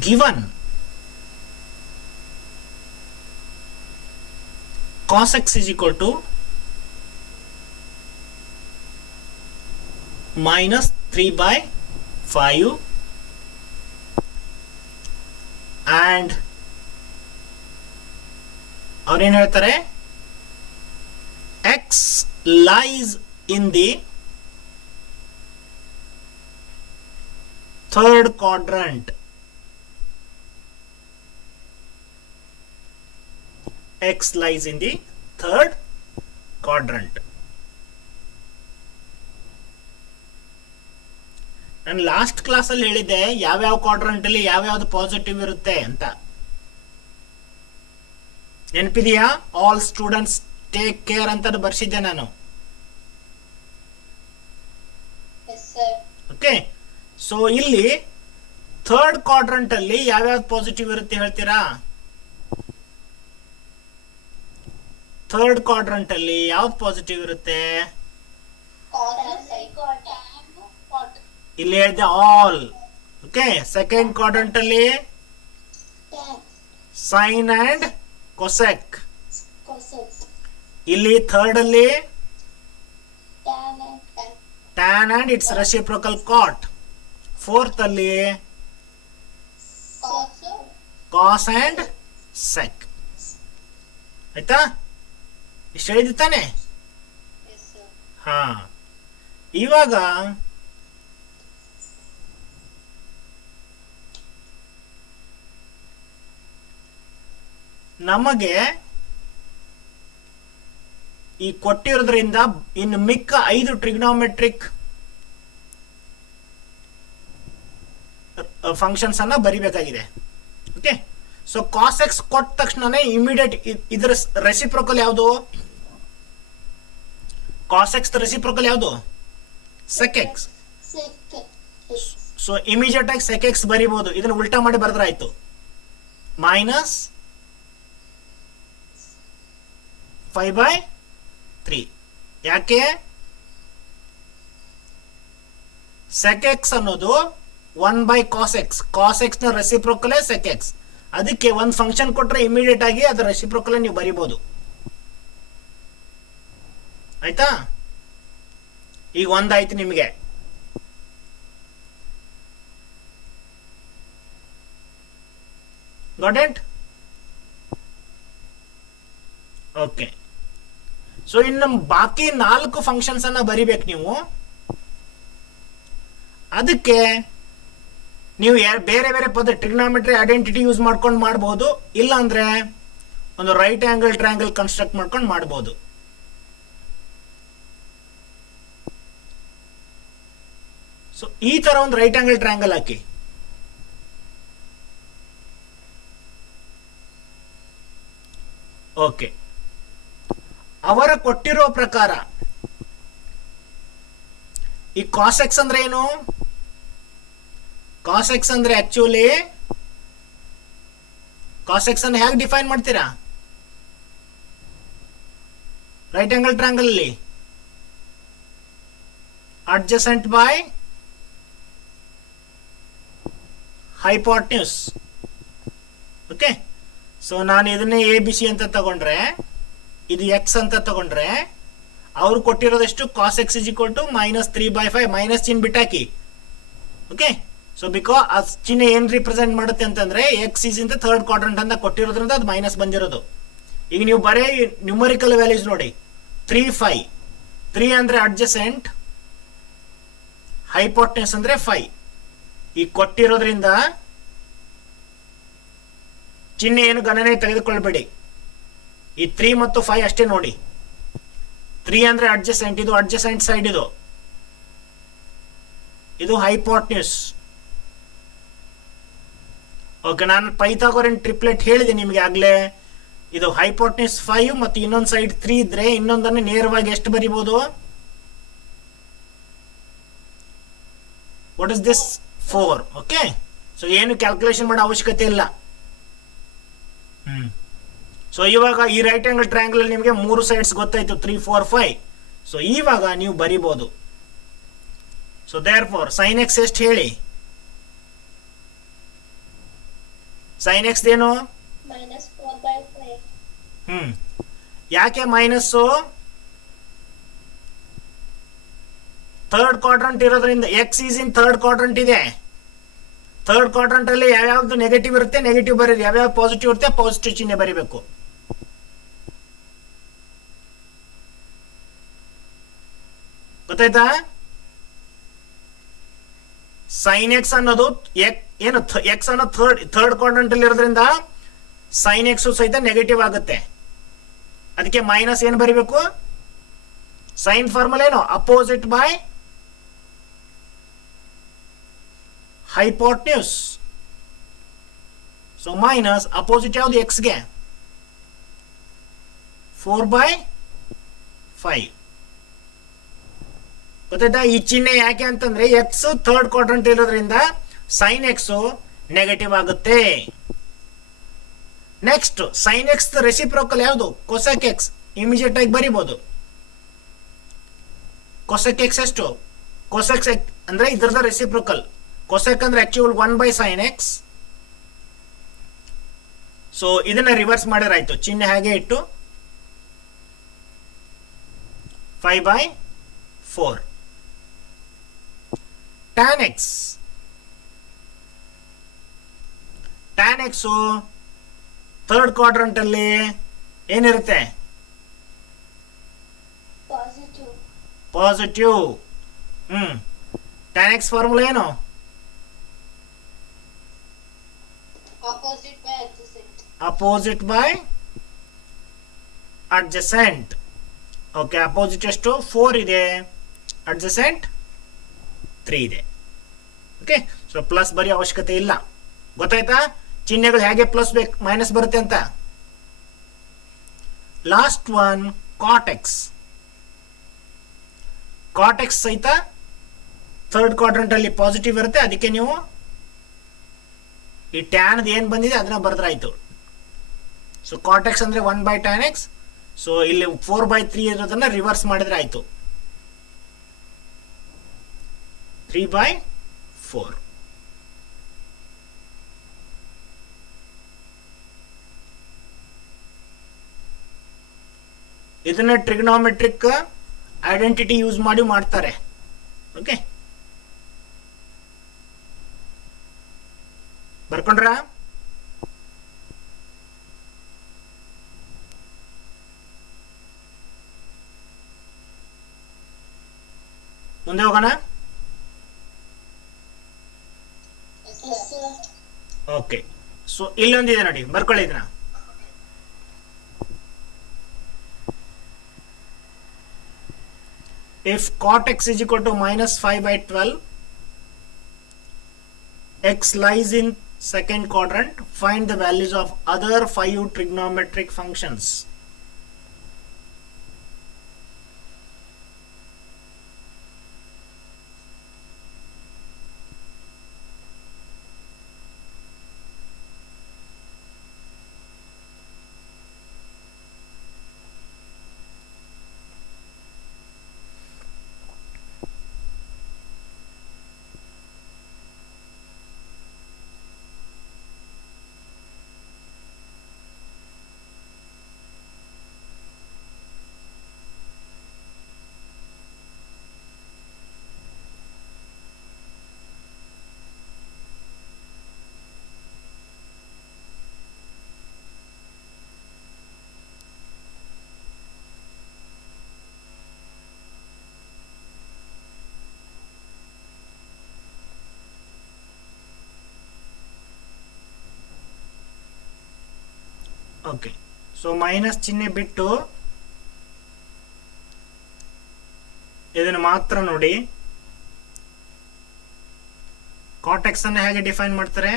given cos x is equal to -3/5 and ಅವ್ರೇನು ಹೇಳ್ತಾರೆ, x lies in the third quadrant. X lies in the third quadrant. ನಾನು ಲಾಸ್ಟ್ ಕ್ಲಾಸ್ ಅಲ್ಲಿ ಹೇಳಿದ್ದೆ ಯಾವ್ಯಾವ ಕ್ವಾಡ್ರಂಟ್ ಅಲ್ಲಿ ಯಾವ್ಯಾವ್ದು ಪಾಸಿಟಿವ್ ಇರುತ್ತೆ ಅಂತ. ನೆನಪಿದೆಯಾ? ಆಲ್ ಸ್ಟೂಡೆಂಟ್ಸ್ ಟೇಕ್ ಕೇರ್ ಅಂತ ಬರ್ಸಿದ್ದೆ ನಾನು. Yes, sir. ಓಕೆ, ಸೊ ಇಲ್ಲಿ ಥರ್ಡ್ ಕ್ವಾಡ್ರಂಟ್ ಅಲ್ಲಿ ಯಾವ್ಯಾವ್ದು ಪಾಸಿಟಿವ್ ಇರುತ್ತೆ ಹೇಳ್ತೀರಾ? ಥರ್ಡ್ ಕ್ವಾಡ್ರಂಟ್ ಅಲ್ಲಿ ಯಾವ್ದು ಪಾಸಿಟಿವ್ ಇರುತ್ತೆ? ಇಲ್ಲಿ ಹೇಳಿದೆ ಆಲ್. ಓಕೆ, ಸೆಕೆಂಡ್ ಕ್ವಾಡ್ರಂಟ್ ಅಲ್ಲಿ ಸೈನ್ ಅಂಡ್ ಕೊಸೆಕ್. ಇಲ್ಲಿ ಥರ್ಡ್ ಅಲ್ಲಿ tan and its reciprocal cot. Fourth ಅಲ್ಲಿ ಕಾಸ್ ಅಂಡ್ ಸೆಕ್. ಆಯ್ತಾ? ಇಷ್ಟು ಹೇಳಿದ್ದು ತಾನೆ? ಹಾ, ಇವಾಗ ನಮಗೆ ಈ ಕೊಟ್ಟಿರೋದ್ರಿಂದ ಇನ್ನು ಮಿಕ್ಕ 5 ಟ್ರಿಗ್ನೋಮೆಟ್ರಿಕ್ ಫಂಕ್ಷನ್ಸ್ ಅನ್ನ ಬರಿಬೇಕಾಗಿದೆ. ಓಕೆ, ಸೊ ಕಾಸ್ ಎಕ್ಸ್ ಕೊಟ್ಟ ತಕ್ಷಣನೇ ಇಮಿಡಿಯೇಟ್ ಇದರ ರೆಸಿಪ್ರೋಕಲ್ ಯಾವುದು? ಕಾಸ್ ಎಕ್ಸ್ ರೆಸಿಪ್ರೋಕಲ್ ಯಾವುದು? Sec X. ಸೊ ಇಮಿಡಿಯೇಟ್ ಆಗಿ ಸೆಕ್ ಎಕ್ಸ್ ಬರಿಬಹುದು. ಇದನ್ನ ಉಲ್ಟಾ ಮಾಡಿ ಬರೆದ್ರೆ ಆಯ್ತು, -5/3. ಯಾಕೆ? ಸೆಕ್ ಎಕ್ಸ್ ಅನ್ನೋದು 1/cos x. ಕಾಸ್ ಎಕ್ಸ್ ನ ರೆಸಿಪ್ರೋಕಲ್ ಸೆಕ್ ಎಕ್ಸ್. ಅದಕ್ಕೆ ಒಂದು ಫಂಕ್ಷನ್ ಕೊಟ್ರೆ ಇಮಿಡಿಯೇಟ್ ಆಗಿ ಅದರ ರೆಸಿಪ್ರೋಕಲ್ ನೀವು ಬರಿಬಹುದು. ಆಯ್ತಾ? ಈಗ ಒಂದಾಯ್ತು ನಿಮಗೆ. Got it? ಓಕೆ, ಸೊ ಇನ್ನು ಬಾಕಿ 4 ಫಂಕ್ಷನ್ಸ್ ಅನ್ನ ಬರಿಬೇಕು ನೀವು. ಅದಕ್ಕೆ ನೀವು ಬೇರೆ ಬೇರೆ ಪದ ಟ್ರಿಗ್ನಾಮೆಟ್ರಿ ಐಡೆಂಟಿಟಿ ಯೂಸ್ ಮಾಡ್ಕೊಂಡು ಮಾಡಬಹುದು. ಇಲ್ಲ ಅಂದ್ರೆ ಒಂದು ರೈಟ್ ಆಂಗಲ್ ಟ್ರಯಾಂಗಲ್ ಕನ್ಸ್ಟ್ರಕ್ಟ್ ಮಾಡ್ಕೊಂಡು ಮಾಡಬಹುದು. ಸೊ ಈ ತರ ಒಂದು ರೈಟ್ ಆಂಗಲ್ ಟ್ರಯಾಂಗಲ್ ಹಾಕಿ. ಓಕೆ, ಅವರ ಕೊಟ್ಟಿರೋ ಪ್ರಕಾರ ಈ ಕಾಸ್ ಎಕ್ಸ್ ಅಂದ್ರೆ ಏನು? ಕಾಸ್ ಎಕ್ಸ್ ಅಂದ್ರೆ ಆಕ್ಚುಲಿ ಕಾಸ್ ಎಕ್ಸ್ ಅನ್ನು ಹೇಗೆ ಡಿಫೈನ್ ಮಾಡ್ತೀರಾ? ರೈಟ್ ಆಂಗಲ್ ಟ್ರಯಾಂಗಲ್ ಅಲ್ಲಿ adjacent by hypotenuse. Okay, so ನಾನು ಇದನ್ನೇ ಎ ಬಿ ಸಿ ಅಂತ ತಗೊಂಡ್ರೆ, ಇದು ಎಕ್ಸ್ ಅಂತ ತಗೊಂಡ್ರೆ, ಅವ್ರು ಕೊಟ್ಟಿರೋದೆಷ್ಟು? Cos x is equal to -3/5. Minus ಚಿಹ್ನೆ ಬಿಟ್ಟಾಕಿ. ಓಕೆ, ಸೊ ಬಿಕಾಸ್ ಆ ಚಿಹ್ನೆ ಏನ್ ರಿಪ್ರೆಸೆಂಟ್ ಮಾಡುತ್ತೆ ಅಂತಂದ್ರೆ X is in the third quadrant ಅಂತ ಕೊಟ್ಟಿರೋದ್ರಿಂದ ಅದು ಮೈನಸ್ ಬಂದಿರೋದು. ಈಗ ನೀವು ಬರೀ ನ್ಯೂಮರಿಕಲ್ ವ್ಯಾಲ್ಯೂಸ್ ನೋಡಿ, 3, 5. 3 ಅಂದ್ರೆ ಅಡ್ಜಸೆಂಟ್, ಹೈಪೋಟ್ನ್ಯೂಸ್ ಅಂದ್ರೆ 5. ಈ ಕೊಟ್ಟಿರೋದ್ರಿಂದ ಚಿಹ್ನೆ ಏನು ಗಣನೆ ತೆಗೆದುಕೊಳ್ಬೇಡಿ. ಈ 3 ಮತ್ತು 5 ಅಷ್ಟೇ ನೋಡಿ. 3 ಅಂದ್ರೆ ಅಡ್ಜಸೆಂಟ್, ಇದು ಅಡ್ಜಸೆಂಟ್ ಸೈಡ್, ಇದು ಹೈಪೋಟ್ನ್ಯೂಸ್. ಓಕೆ, ನಾನು ಪೈಥಾಗೋರನ್ ಟ್ರಿಪ್ಲೆಟ್ ಹೇಳಿದೆ ನಿಮಗೆ ಆಗ್ಲೇ. ಇದು ಹೈಪೋಟ್ನ್ಯೂಸ್ 5 ಮತ್ತು ಇನ್ನೊಂದು ಸೈಡ್ 3 ಇದ್ರೆ ಇನ್ನೊಂದನ್ನು ನೇರವಾಗಿ ಎಷ್ಟು ಬರಿಬಹುದು? What is this? 4. Okay, so ಏನು ಕ್ಯಾಲ್ಕುಲೇಷನ್ ಮಾಡೋ ಅವಶ್ಯಕತೆ ಇಲ್ಲ. ಸೊ ಇವಾಗ ಈ ರೈಟ್ ಆಂಗಲ್ ಟ್ರಯಾಂಗಲ್ ಅಲ್ಲಿ ನಿಮಗೆ 3 ಸೈಡ್ಸ್ ಗೊತ್ತಾಯ್ತು, 3, 4, 5. ಸೊ ಇವಾಗ ನೀವು ಬರಿಬಹುದು. So therefore sine x ಎಷ್ಟು ಹೇಳಿ? ಸೈನ್ ಎಕ್ಸ್ ಏನು? -4/5. ಯಾಕೆ ಮೈನಸ್ಸು? ಥರ್ಡ್ ಕ್ವಾಡ್ರಂಟ್ ಇರೋದ್ರಿಂದ. X is in third quadrant ಇದೆ. ಥರ್ಡ್ ಕ್ವಾಡ್ರಂಟ್ ಅಲ್ಲಿ ಯಾವ್ಯಾವ್ದು ನೆಗೆಟಿವ್ ಇರುತ್ತೆ ನೆಗೆಟಿವ್ ಬರೀರಿ, ಯಾವ್ಯಾವ ಪಾಸಿಟಿವ್ ಇರುತ್ತೆ ಪಾಸಿಟಿವ್ ಚಿಹ್ನೆ ಬರೀಬೇಕು. ಗೊತ್ತಾಯ್ತಾ? ಸೈನ್ ಎಕ್ಸ್ ಅನ್ನೋದು ಏನು ಎಕ್ಸ್ ಅನ್ನೋ ಥರ್ಡ್ ಕ್ವಾಡ್ರಂಟ್ ಅಲ್ಲಿ ಇರೋದ್ರಿಂದ ಸೈನ್ ಎಕ್ಸ್ ಸಹಿತ ನೆಗೆಟಿವ್ ಆಗುತ್ತೆ. ಅದಕ್ಕೆ ಮೈನಸ್ ಏನು ಬರೀಬೇಕು? ಸೈನ್ ಫಾರ್ಮುಲಾ ಏನು? Opposite by hypotenuse. So minus opposite ಯಾವುದು? ಎಕ್ಸ್ಗೆ 4/5. ಗೊತ್ತಾಯ್ತಾ? ಈ ಚಿಹ್ನೆ ಯಾಕೆ ಅಂತಂದ್ರೆ ಎಕ್ಸ್ ಥರ್ಡ್ ಕ್ವಾಡ್ರಂಟ್ ಇರೋದ್ರಿಂದ ಸೈನ್ ಎಕ್ಸ್ ನೆಗೆಟಿವ್ ಆಗುತ್ತೆ. ನೆಕ್ಸ್ಟ್ ಸೈನ್ ಎಕ್ಸ್ ರೆಸಿಪ್ರೋಕಲ್ ಯಾವುದು? Cosec x. ಇಮಿಡಿಯೇಟ್ ಆಗಿ ಬರಿಬಹುದು. ಕೊಸೆಕ್ ಎಕ್ಸ್ ಎಷ್ಟು? ಕೊಸೆಕ್ ಅಂದ್ರೆ ಇದರದ ರೆಸಿಪ್ರೋಕಲ್. ಕೊಸೆಕ್ ಅಂದ್ರೆ ಆಕ್ಚುಲ್ 1/sin x. ಸೊ ಇದನ್ನ ರಿವರ್ಸ್ ಮಾಡಿರಾಯ್ತು, ಚಿಹ್ನೆ ಹಾಗೆ ಇಟ್ಟು 5/4. tan x. tan x third quadrant ಅಲ್ಲಿ ಏನಿರುತ್ತೆ? ಪಾಸಿಟಿವ್. tan x ಫಾರ್ಮುಲಾ ಏನು? Opposite by adjacent. Okay, opposite ಎಷ್ಟು? 4 ಇದೆ, ಅಡ್ಜಸೆಂಟ್ 3 ಇದೆ. ಓಕೆ, ಸೊ ಪ್ಲಸ್ ಬರೀ ಅವಶ್ಯಕತೆ ಇಲ್ಲ. ಗೊತ್ತಾಯ್ತಾ ಚಿಹ್ನೆಗಳು ಹೇಗೆ ಪ್ಲಸ್ ಬೇಕು ಮೈನಸ್ ಬರುತ್ತೆ ಅಂತ? Last one cortex. ಕಾಟೆಕ್ಸ್ ಸಹಿತ ಥರ್ಡ್ ಕ್ವಾಡ್ರಂಟ್ ಅಲ್ಲಿ ಪಾಸಿಟಿವ್ ಇರುತ್ತೆ. ಅದಕ್ಕೆ ನೀವು ಈ ಟ್ಯಾನ್ ಏನ್ ಬಂದಿದೆ ಅದನ್ನ ಬರೆದ್ರಾಯ್ತು. ಸೊ ಕಾಟೆಕ್ಸ್ ಅಂದ್ರೆ 1/tan x. ಸೊ ಇಲ್ಲಿ 4/3 ಇರೋದನ್ನ ರಿವರ್ಸ್ ಮಾಡಿದ್ರೆ ಆಯ್ತು, 3/4. ಇದನ್ನ ಟ್ರಿಗ್ನೋಮೆಟ್ರಿಕ್ ಐಡೆಂಟಿಟಿ ಯೂಸ್ ಮಾಡಿ ಮಾಡ್ತಾರೆ. ಓಕೆ, ಬರ್ಕೊಂಡ್ರ? ಮುಂದೆ ಹೋಗೋಣ. ಓಕೆ, ಸೊ ಇಲ್ಲೊಂದಿದೆ ನೋಡಿ, ಬರ್ಕೊಳ್ಳಿ ಇದನ್ನ. If cot x is equal to -5/12, x lies in second quadrant, find the values of other 5 trigonometric functions. Okay, so minus ಚಿಹ್ನೆ ಬಿಟ್ಟು ಇದನ್ನು ಮಾತ್ರ ನೋಡಿ. ಕಾಟೆಕ್ಸ್ ಅನ್ನು ಹೇಗೆ ಡಿಫೈನ್ ಮಾಡ್ತಾರೆ?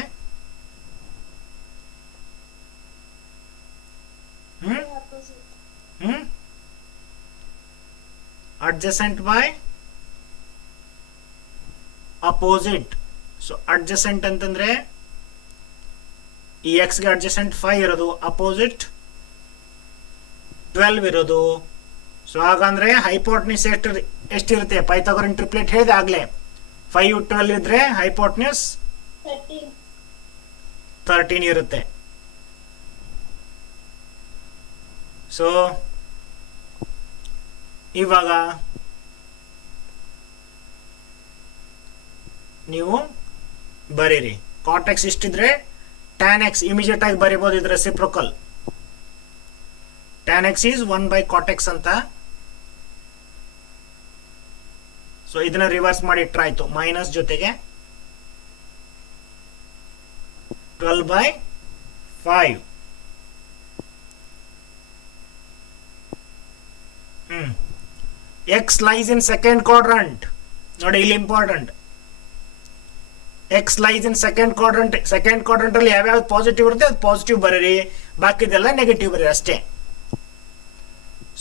Adjacent by opposite. So adjacent ಅಂತಂದ್ರೆ ಈ ಎಕ್ಸ್ಗೆ ಅಡ್ಜಸೆಂಟ್ 5 ಇರೋದು, ಅಪೋಸಿಟ್ 12 ಇರೋದು. ಸೊ ಹಾಗಂದ್ರೆ ಹೈಪೋಟ್ನಿಸ್ ಎಷ್ಟಿರುತ್ತೆ? ಪೈಥಾಗೋರನ್ ಟ್ರಿಪ್ಲೆಟ್ ಹೇಳಿದೆ ಆಗ್ಲೇ, 5 12 ಇದ್ರೆ ಹೈಪೋಟ್ನಿಸ್ 13 ಇರುತ್ತೆ. ಸೊ ಇವಾಗ ನೀವು ಬರೀರಿ. ಕಾಟೆಕ್ಸ್ ಇಷ್ಟಿದ್ರೆ tan x ಇಮಿಡಿಯೇಟ್ ಆಗಿ ಬರೀಬಹುದು. ಇದ್ರ reciprocal tan x is 1 by cot x ಅಂತ. ಸೊ ಇದನ್ನ ರಿವರ್ಸ್ ಮಾಡಿ ಇಟ್ರಾಯ್ತು, ಮೈನಸ್ ಜೊತೆಗೆ 12 by 5. x lies in second quadrant. ನೋಡಿ ಇಲ್ಲಿ important, X lies in second quadrant. Second quadrant ಅಲ್ಲಿ ಯಾವ್ಯಾವ್ದು ಪಾಸಿಟಿವ್ ಇರುತ್ತೆ ಅದು ಪಾಸಿಟಿವ್ ಬರೀರಿ, ಬಾಕಿದೆಲ್ಲ ನೆಗೆಟಿವ್ ಬರೀರಿ ಅಷ್ಟೇ.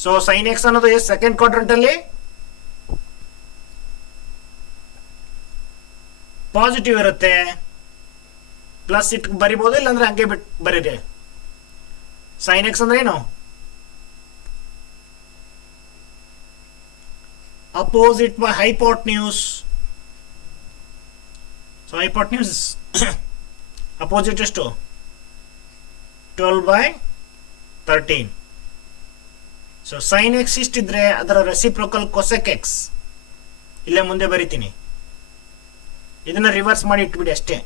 ಸೊ ಸೈನ್ ಎಕ್ಸ್ ಅನ್ನೋದು ಸೆಕೆಂಡ್ ಕ್ವಾಡ್ರಂಟ್ ಅಲ್ಲಿ ಪಾಸಿಟಿವ್ ಇರುತ್ತೆ, ಪ್ಲಸ್ ಇಟ್ ಬರಿಬಹುದು, ಇಲ್ಲಾಂದ್ರೆ ಹಂಗೆ ಬಿಟ್ಟು ಬರೀರಿ. ಸೈನ್ ಎಕ್ಸ್ ಅಂದ್ರೆ ಏನು? Opposite by hypotenuse. So hypotenuse opposite ಎಷ್ಟು? 12 by 13. ಸೊ ಸೈನ್ ಎಕ್ಸ್ ಇಷ್ಟಿದ್ರೆ ಅದರ ರೆಸಿಪ್ರೋಕಲ್ ಕೊಸೆಕ್ ಎಕ್ಸ್. ಇಲ್ಲೇ ಮುಂದೆ ಬರಿತೀನಿ, ಇದನ್ನ ರಿವರ್ಸ್ ಮಾಡಿ ಇಟ್ಬಿಡಿ ಅಷ್ಟೇ.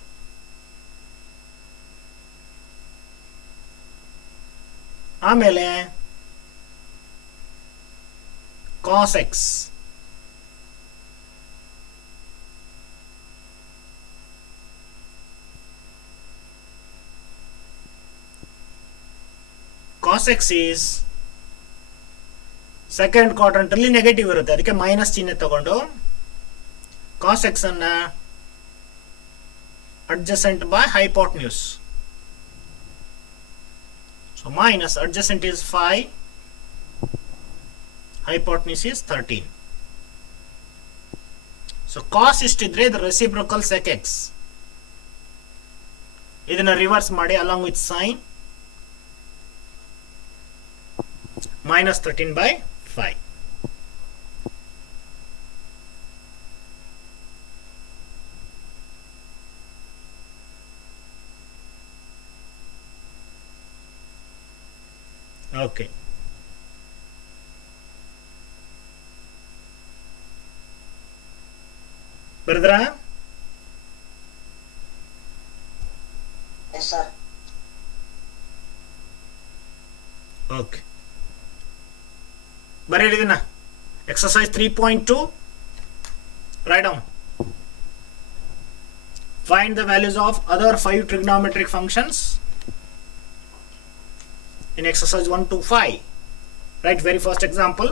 ಆಮೇಲೆ cos x. Cos x is second quadrant ಅಲ್ಲಿ ನೆಗೆಟಿವ್ ಇರುತ್ತೆ, ಅದಕ್ಕೆ ಮೈನಸ್ ಚಿಹ್ನೆ ತಗೊಂಡು ಕಾಸ್ ಎಕ್ಸ್ ಅನ್ನ adjacent by hypotenuse. So minus adjacent is 5, hypotenuse is 13. So cos ಇಷ್ಟಿದ್ರೆ ಇದು ರೆಸಿಪ್ರೋಕಲ್ sec x. ಇದನ್ನ ರಿವರ್ಸ್ ಮಾಡಿ along with sign minus 13 by 5. Okay. Bardra? Yes, sir. Okay. ಬರೀರಿದನ್ನ exercise 3.2. write down, find the values of other 5 trigonometric functions in exercise 1 to 5. Right, very first example.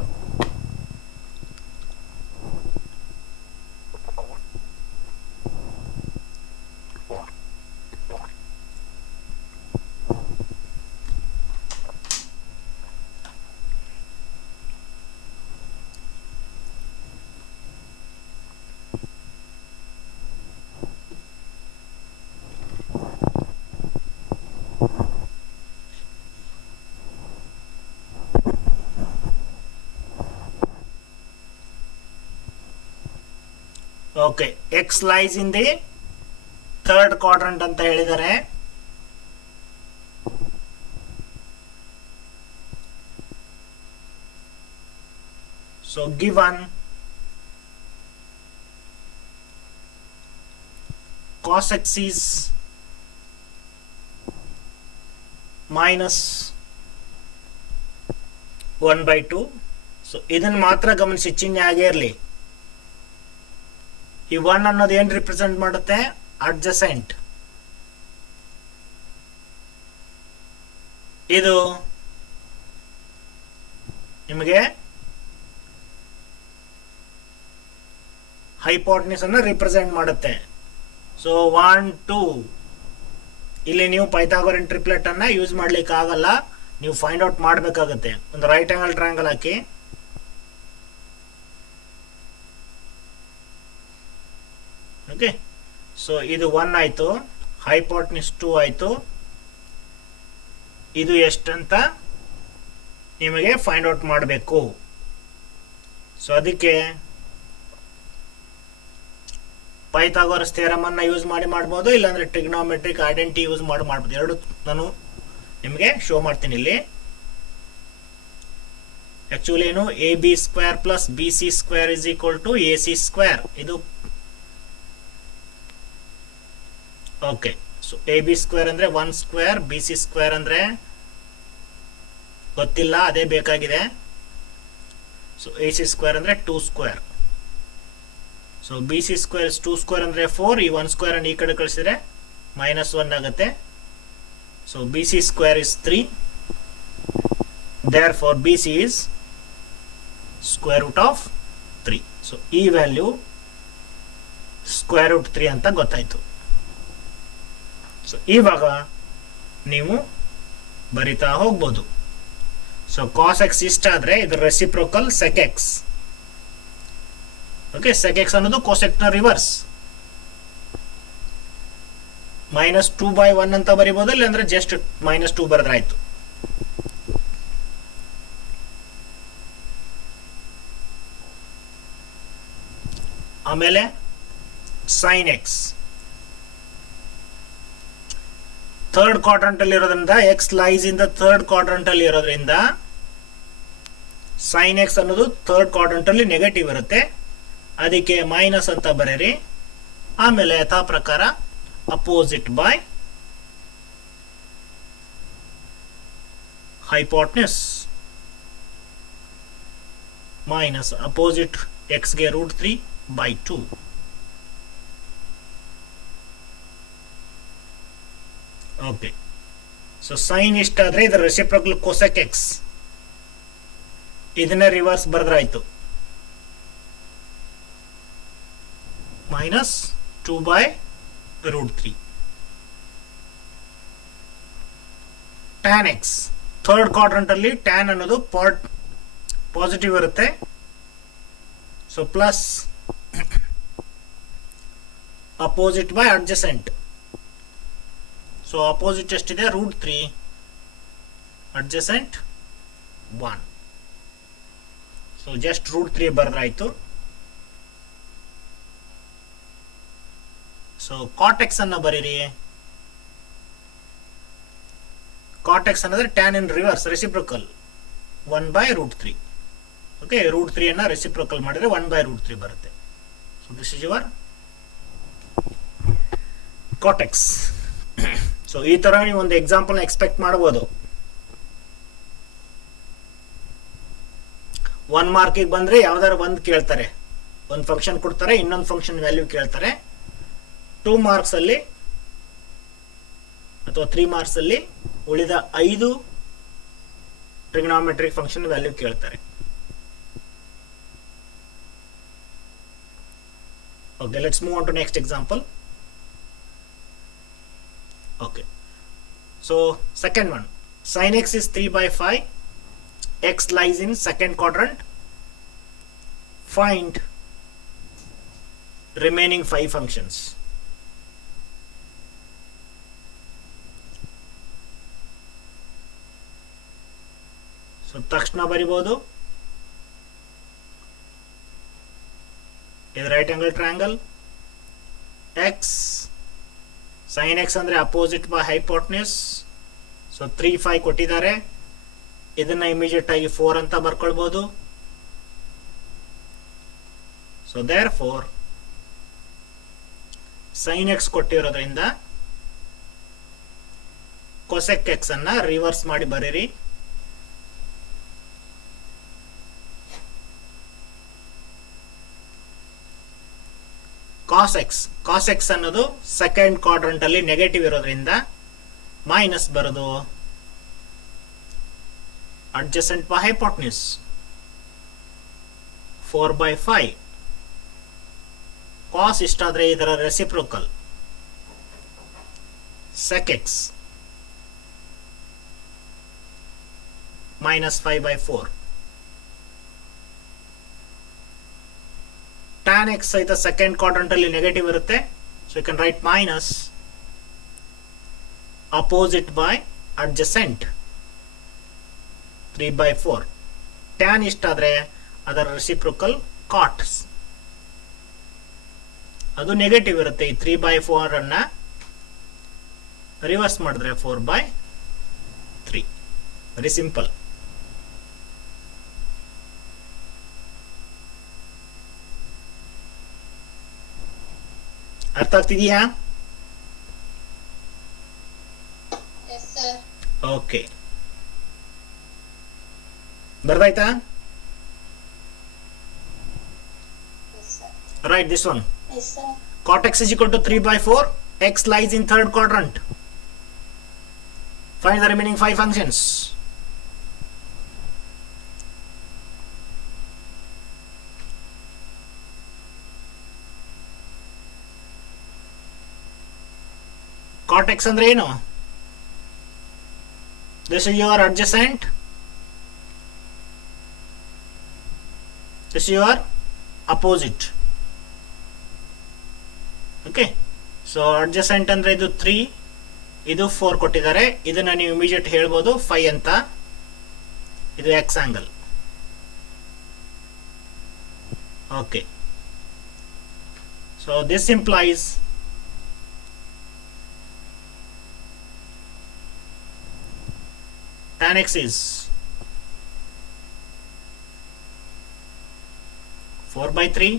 Okay, X lies in the third quadrant ಅಂತ ಹೇಳಿದ್ದಾರೆ. So given cos x is minus 1/2. So ಇದನ್ನ ಮಾತ್ರ ಗಮನಿಸಿ, ಚಿಹ್ನೆ ಆಗೇ ಇರಲಿ. ಈ 1 ಅನ್ನೋದು ಏನು ರಿಪ್ರೆಸೆಂಟ್ ಮಾಡುತ್ತೆ? ಅಡ್ಜಸೆಂಟ್. ಇದು ನಿಮಗೆ ಹೈಪೋಟೆನ್ಯೂಸ್ ಅನ್ನು ರಿಪ್ರೆಸೆಂಟ್ ಮಾಡುತ್ತೆ. ಸೊ 1 2 ಇಲ್ಲಿ ನೀವು ಪೈಥಾಗೋರನ್ ಟ್ರಿಪ್ಲೆಟ್ ಅನ್ನ ಯೂಸ್ ಮಾಡ್ಲಿಕ್ಕೆ ಆಗಲ್ಲ, ನೀವು ಫೈಂಡ್ ಔಟ್ ಮಾಡಬೇಕಾಗುತ್ತೆ. ಒಂದು ರೈಟ್ ಆಂಗಲ್ ಟ್ರಯಾಂಗಲ್ ಹಾಕಿ, ಓಕೆ. ಸೊ ಇದು 1 ಆಯ್ತು, ಹೈಪೋಟೆನ್ಯೂಸ್ 2 ಆಯ್ತು. ಇದು ಎಷ್ಟಂತ ನಿಮಗೆ ಫೈಂಡ್ ಔಟ್ ಮಾಡಬೇಕು. ಸೊ ಅದಕ್ಕೆ ಪೈಥಾಗೋರಸ್ ಥಿಯರಮ್ ಅನ್ನ ಯೂಸ್ ಮಾಡಿ ಮಾಡ್ಬೋದು, ಇಲ್ಲಾಂದ್ರೆ ಟ್ರಿಗ್ನೋಮೆಟ್ರಿಕ್ ಐಡೆಂಟಿಟಿ ಯೂಸ್ ಮಾಡಿ ಮಾಡ್ಬೋದು. ಎರಡು ನಾನು ನಿಮಗೆ ಶೋ ಮಾಡ್ತೀನಿ ಇಲ್ಲಿ. ಆಕ್ಚುಲಿ ಏನು, A B square plus B C square is equal to A C square. ಇದು okay. So A B square ಅಂದ್ರೆ 1 ಸ್ಕ್ವೇರ್, ಬಿ ಸಿ ಸ್ಕ್ವೇರ್ ಅಂದ್ರೆ ಗೊತ್ತಿಲ್ಲ, ಅದೇ ಬೇಕಾಗಿದೆ. ಸೊ ಎ ಸಿ ಸ್ಕ್ವೇರ್ ಅಂದ್ರೆ 2 square. So b C square 2 square ಅಂದ್ರೆ 4. ಈ 1 ಸ್ಕ್ವೇರ್ ಅನ್ನು ಈ ಕಡೆ ಕಳಿಸಿದ್ರೆ -1 ಆಗುತ್ತೆ. So b C square is 3. Therefore b c is square root of 3. So ಈ ವ್ಯಾಲ್ಯೂ ಸ್ಕ್ವೇರ್ ರೂಟ್ 3 ಅಂತ ಗೊತ್ತಾಯ್ತು. ಸೊ ಇವಾಗ ನೀವು ಬರಿತಾ ಹೋಗ್ಬೋದು. ಸೊ ಕಾಸ್ ಎಕ್ಸ್ ಇಷ್ಟ ಆದ್ರೆ ಇದ್ರ reciprocal sec X. Okay, sec X ಅನ್ನೋದು ಕೋಸೆಕ್ ನ ರಿವರ್ಸ್. -2/1 ಅಂತ ಬರಿಬಹುದು, ಇಲ್ಲಾಂದ್ರೆ ಜಸ್ಟ್ -2 ಬರೆದ್ರೆ ಆಯ್ತು. ಆಮೇಲೆ ಸೈನ್ ಎಕ್ಸ್ ಥರ್ಡ್ ಕ್ವಾಡ್ರಂಟ್ ಅಲ್ಲಿ ಇರೋದ್ರಿಂದ, x lies in the third quadrant ಅಲ್ಲಿ ಇರೋದ್ರಿಂದ ಸೈನ್ ಎಕ್ಸ್ ಅನ್ನೋದು ಥರ್ಡ್ ಕ್ವಾಡ್ರಂಟ್ ಅಲ್ಲಿ ನೆಗೆಟಿವ್ ಇರುತ್ತೆ. ಅದಕ್ಕೆ ಮೈನಸ್ ಅಂತ ಬರೀರಿ. ಆಮೇಲೆ ಯಥಾ ಪ್ರಕಾರ opposite by hypotenuse minus opposite x ಗೆ √3/2. ಓಕೆ. ಸೊ ಸೈನ್ ಇಷ್ಟ ಆದ್ರೆ ಇದರ ರೆಸಿಪ್ರೋಕಲ್ ಕೊಸೆಕ್ ಎಕ್ಸ್, ಇದನ್ನ ರಿವರ್ಸ್ ಬರೆದ್ರಾಯ್ತು. -2/√3. tan x ಥರ್ಡ್ ಕ್ವಾಡ್ರಂಟ್ ಅಲ್ಲಿ tan ಅನ್ನೋದು ಪಾಸಿಟಿವ್ ಇರುತ್ತೆ. So plus opposite by adjacent. So opposite ಎಷ್ಟಿದೆ, √3, ಅಡ್ಜಸೆಂಟ್ 1. ಸೊ ಜಸ್ಟ್ √3 ಬರೆದ್ರಾಯ್ತು. ಸೊ ಕಾಟೆಕ್ಸ್ ಅನ್ನ ಬರೀರಿ. ಕಾಟೆಕ್ಸ್ ಅನ್ನೋದ್ರೆ tan in reverse reciprocal 1/√3. Okay, √3 ಅನ್ನ ರೆಸಿಪ್ರೋಕಲ್ ಮಾಡಿದ್ರೆ 1/√3 ಬರುತ್ತೆ. So this is your cot x. So ಈ ತರ ನೀವು ಒಂದು ಎಕ್ಸಾಂಪಲ್ ಎಕ್ಸ್ಪೆಕ್ಟ್ ಮಾಡಬಹುದು. 1 ಮಾರ್ಕಿಗೆ ಬಂದ್ರೆ ಯಾವ್ದಾರು ಒಂದು ಕೇಳ್ತಾರೆ, ಒಂದು ಫಂಕ್ಷನ್ ಕೊಡ್ತಾರೆ, ಇನ್ನೊಂದು ಫಂಕ್ಷನ್ ವ್ಯಾಲ್ಯೂ ಕೇಳ್ತಾರೆ. 2 ಮಾರ್ಕ್ಸ್ ಅಲ್ಲಿ ಅಥವಾ 3 ಮಾರ್ಕ್ಸ್ ಅಲ್ಲಿ ಉಳಿದ 5 ಟ್ರಿಗ್ನೋಮೆಟ್ರಿಕ್ ಫಂಕ್ಷನ್ ವ್ಯಾಲ್ಯೂ ಕೇಳ್ತಾರೆ. Okay, let's move on to next example. Okay, so second one, sin x is 3/5, x lies in second quadrant, find remaining 5 functions. So ತಕ್ಷಣ ಬರಿಬಹುದು. ಇದು right angle triangle, x sin x ಅಂದ್ರೆ ಅಪೋಸಿಟ್ ಬೈ ಹೈಪೋಟೆನ್ಯೂಸ್. ಸೊ 3 5 ಕೊಟ್ಟಿದ್ದಾರೆ, ಇದನ್ನ ಇಮಿಡಿಯೇಟ್ ಆಗಿ 4 ಅಂತ ಬರ್ಕೊಳ್ಬಹುದು. So therefore sin x ಕೊಟ್ಟಿರೋದ್ರಿಂದ ಕೊಸೆಕ್ x ಅನ್ನ ರಿವರ್ಸ್ ಮಾಡಿ ಬರೀರಿ. ಕಾಸ್ ಎಕ್ಸ್ ಅನ್ನೋದು ಸೆಕೆಂಡ್ ಕ್ವಾಡ್ರಂಟ್ ಅಲ್ಲಿ ನೆಗೆಟಿವ್ ಇರೋದ್ರಿಂದ ಮೈನಸ್ ಬರೋದು adjacent by hypotenuse 4 by 5 cos ಇಷ್ಟಾದರೆ ಇದರ reciprocal sec x minus 5 by 4 tan x ಸಹಿತ ಸೆಕೆಂಡ್ ಕ್ವಾಡ್ರಂಟ್ ಅಲ್ಲಿ ನೆಗೆಟಿವ್ ಇರುತ್ತೆ so you can write minus opposite by adjacent 3 by 4 tan ಇಷ್ಟಾದರೆ ಅದರ ರೆಸಿಪ್ರೋಕಲ್ cot ಅದು ನೆಗೆಟಿವ್ ಇರುತ್ತೆ ಈ 3 by 4 ಅನ್ನ ರಿವರ್ಸ್ ಮಾಡಿದ್ರೆ 4 by 3 ವೆರಿ ಸಿಂಪಲ್ ಅರ್ಥ ಆಗ್ತಿದೆಯಾ Yes, sir. ಓಕೆ ಬರ್ದಾಯ್ತಾ Yes, sir. Write this one Yes, sir. cot x is equal to 3 by 4 x lies in third quadrant find the remaining 5 functions cot x ಅಂದ್ರೆ ಏನು this is your adjacent this is your opposite okay so adjacent ಅಂದ್ರೆ ಇದು 3 ಇದು 4 ಕೊಟ್ಟಿದ್ದಾರೆ ಇದನ್ನ ನೀವು ಇಮಿಡಿಯೇಟ್ ಹೇಳ್ಬೋದು 5 ಅಂತ ಇದು x angle okay so this implies tan x is 4 by 3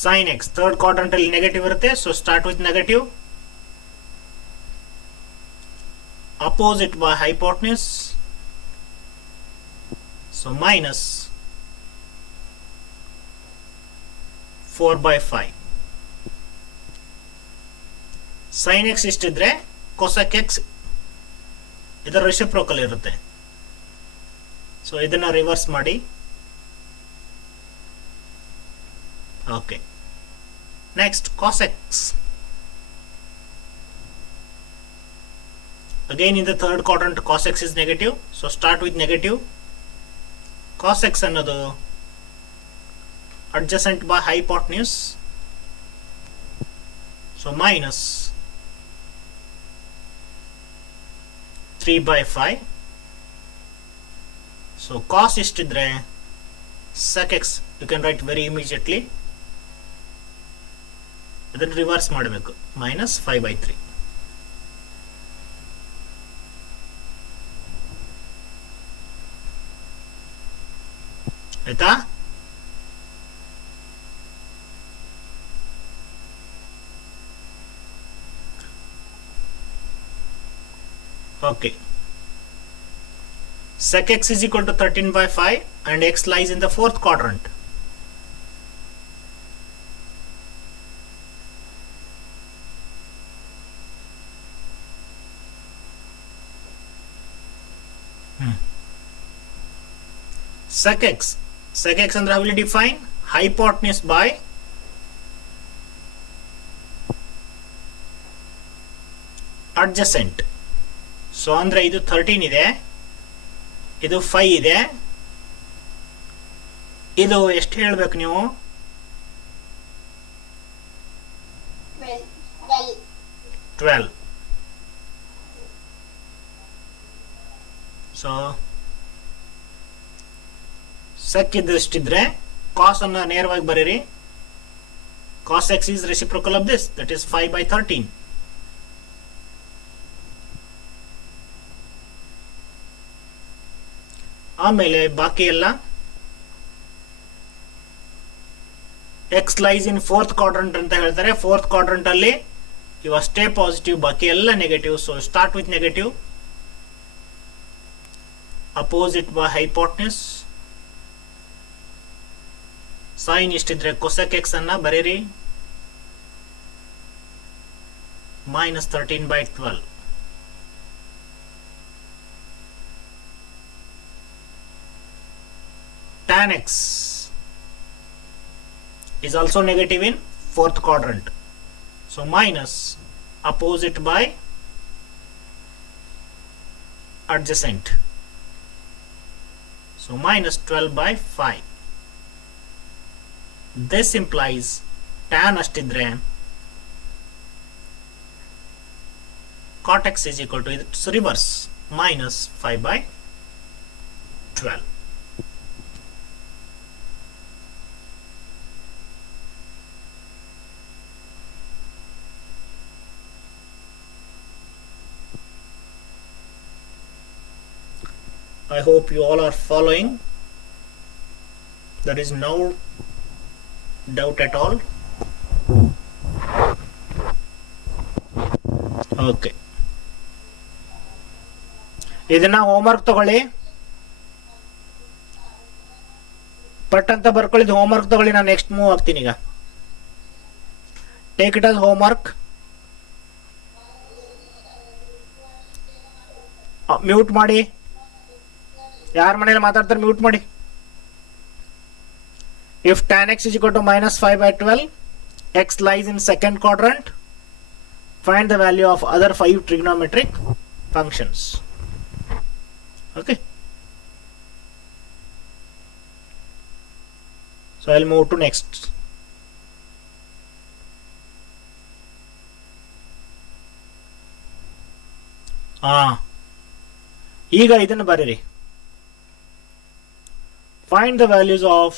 sin x third quadrant ಅಲ್ಲಿ ನೆಗೆಟಿವ್ ಇರುತ್ತೆ so start with negative opposite by hypotenuse so minus 4 by 5 sin x ಇಷ್ಟಿದ್ರೆ cosec x ಇದರ ರೆಸಿಪ್ರೋಕಲ್ ಇರುತ್ತೆ ಸೊ ಇದನ್ನ ರಿವರ್ಸ್ ಮಾಡಿ okay next cos x again in the third quadrant cos x is negative so start with negative cos x ಅನ್ನೋದು adjacent by hypotenuse so minus 3 by 5 so cos ಇಷ್ಟಿದ್ರೆ sec x you can write very immediately ಇದನ್ನು ರಿವರ್ಸ್ ಮಾಡಬೇಕು minus 5 by 3 ಆಯ್ತಾ okay sec x is equal to 13 by 5 and x lies in the fourth quadrant sec x ಅಂದ್ರೆ how will you define hypotenuse by adjacent so ಅಂದ್ರೆ ಇದು 13 ಇದೆ ಇದು 5 ಇದೆ ಇದು ಎಷ್ಟು ಹೇಳಬೇಕು ನೀವು 12 ಸೊ sec ಇದ್ದಿದ್ರೆ cos ಅನ್ನು ನೇರವಾಗಿ ಬರೀರಿ cos x is reciprocal of this that is 5 by 13 ಆಮೇಲೆ ಬಾಕಿ ಎಲ್ಲ x lies in fourth quadrant ಅಂತ ಹೇಳ್ತಾರೆ fourth quadrant ಅಲ್ಲಿ ಇವು ಅಷ್ಟೇ ಪಾಸಿಟಿವ್ ಬಾಕಿ ಎಲ್ಲ negative so start with negative opposite by hypotenuse sine ಇಷ್ಟಿದ್ರೆ cosec x ಅನ್ನ ಬರೀರಿ minus 13 by 12 tan x is also negative in fourth quadrant. So minus opposite by adjacent. So minus 12 by 5. This implies tan ಅಷ್ಟಿದ್ರೆ cot x is equal to its reverse minus 5 by 12. I hope you all are following. There is no doubt at all. Okay. ಇದನ್ನ ಹೋಮ್ವರ್ಕ್ ತಗೊಳ್ಳಿ, ಪಟ್ ಅಂತ ಬರ್ಕೊಳ್ಳಿ. ಹೋಮ್ವರ್ಕ್ ತಗೊಳ್ಳಿ, ನಾನು ನೆಕ್ಸ್ಟ್ ಮೂವ್ ಆಗ್ತೀನಿ ಈಗ. Take it as homework. Mute ಮಾಡಿ, ಯಾರ ಮನೇಲಿ ಮಾತಾಡ್ತಾರೆ ಮ್ಯೂಟ್ ಮಾಡಿ. If tan x is equal to minus 5 by 12, x lies in second quadrant. Find the value of other 5 trigonometric functions. Okay. So I'll move to next. ಈಗ ಇದನ್ನು ಬರೀರಿ. Find the values of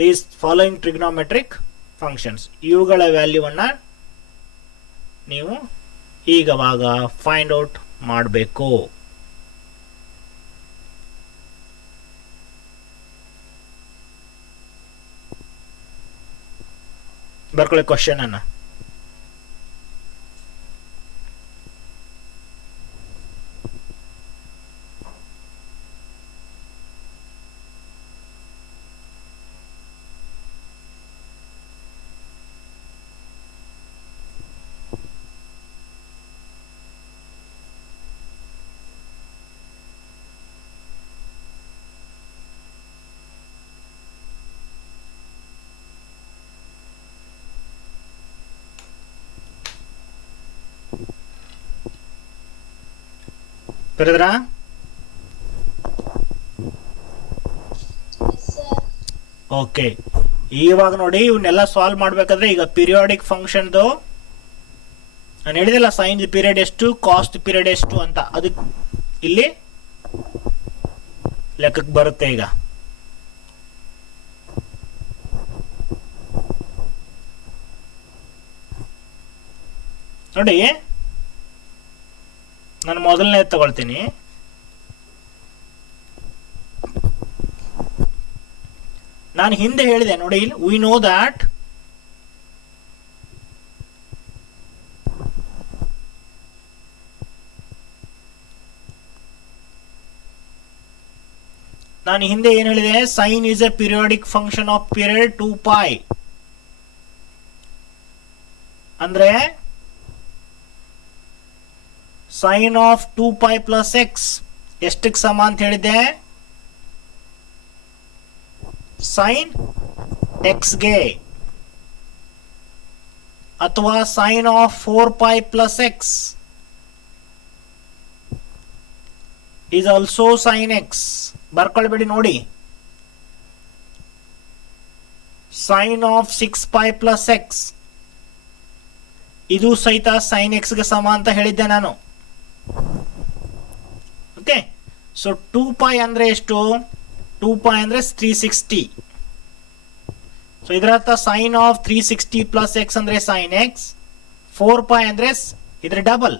these following trigonometric functions. ಇವುಗಳ ವ್ಯಾಲ್ಯೂವನ್ನು ನೀವು ಈಗವಾಗ ಫೈಂಡ್ ಔಟ್ ಮಾಡಬೇಕು. ಬರ್ಕೊಳ್ಳಿ ಕ್ವಶನ್ ಅನ್ನ. ಬರೆದ್ರಾ? ಓಕೆ. ಇವಾಗ ನೋಡಿ, ಇವನ್ನೆಲ್ಲ ಸಾಲ್ವ್ ಮಾಡ್ಬೇಕಾದ್ರೆ ಈಗ ಪೀರಿಯಾಡಿಕ್ ಫಂಕ್ಷನ್ದು ನಾನು ಹೇಳಿದಿಲ್ಲ, ಸೈನ್ ಪೀರಿಯಡ್ ಎಷ್ಟು, ಕಾಸ್ಟ್ ಪೀರಿಯಡ್ ಎಷ್ಟು ಅಂತ, ಅದಕ್ಕೆ ಇಲ್ಲಿ ಲೆಕ್ಕಕ್ಕೆ ಬರುತ್ತೆ. ಈಗ ನೋಡಿ, ನಾನು ಮೊದಲನೇ ತಗೊಳ್ತೀನಿ. ನಾನು ಹಿಂದೆ ಹೇಳಿದೆ ನೋಡಿ, ವಿ ನೋ ದ್ಯಾಟ್ ನಾನು ಹಿಂದೆ ಏನು ಹೇಳಿದೆ, sine is a periodic function of period 2π. ಅಂದ್ರೆ ಸೈನ್ ಆಫ್ 2π ಪ್ಲಸ್ ಎಕ್ಸ್ ಎಷ್ಟಕ್ಕೆ ಸಮ ಅಂತ ಹೇಳಿದ್ದೆ? ಸೈನ್ ಎಕ್ಸ್ಗೆ. ಅಥವಾ sine of 4π plus x is also sine x. ಬರ್ಕೊಳ್ಬೇಡಿ ನೋಡಿ. ಸೈನ್ ಆಫ್ 6π ಪ್ಲಸ್ ಎಕ್ಸ್ ಇದು ಸಹಿತ ಸೈನ್ ಎಕ್ಸ್ಗೆ ಸಮ ಅಂತ ಹೇಳಿದ್ದೆ ನಾನು. ಓಕೆ. ಸೊ 2π ಅಂದ್ರೆ ಎಷ್ಟು? 2π ಅಂದ್ರೆ 360. ಸೊ ಇದರ ಅರ್ಥ ಸೈನ್ ಆಫ್ 360 ಪ್ಲಸ್ ಎಕ್ಸ್ ಅಂದ್ರೆ ಸೈನ್ ಎಕ್ಸ್. 4π ಅಂದ್ರೆ ಇದ್ರ double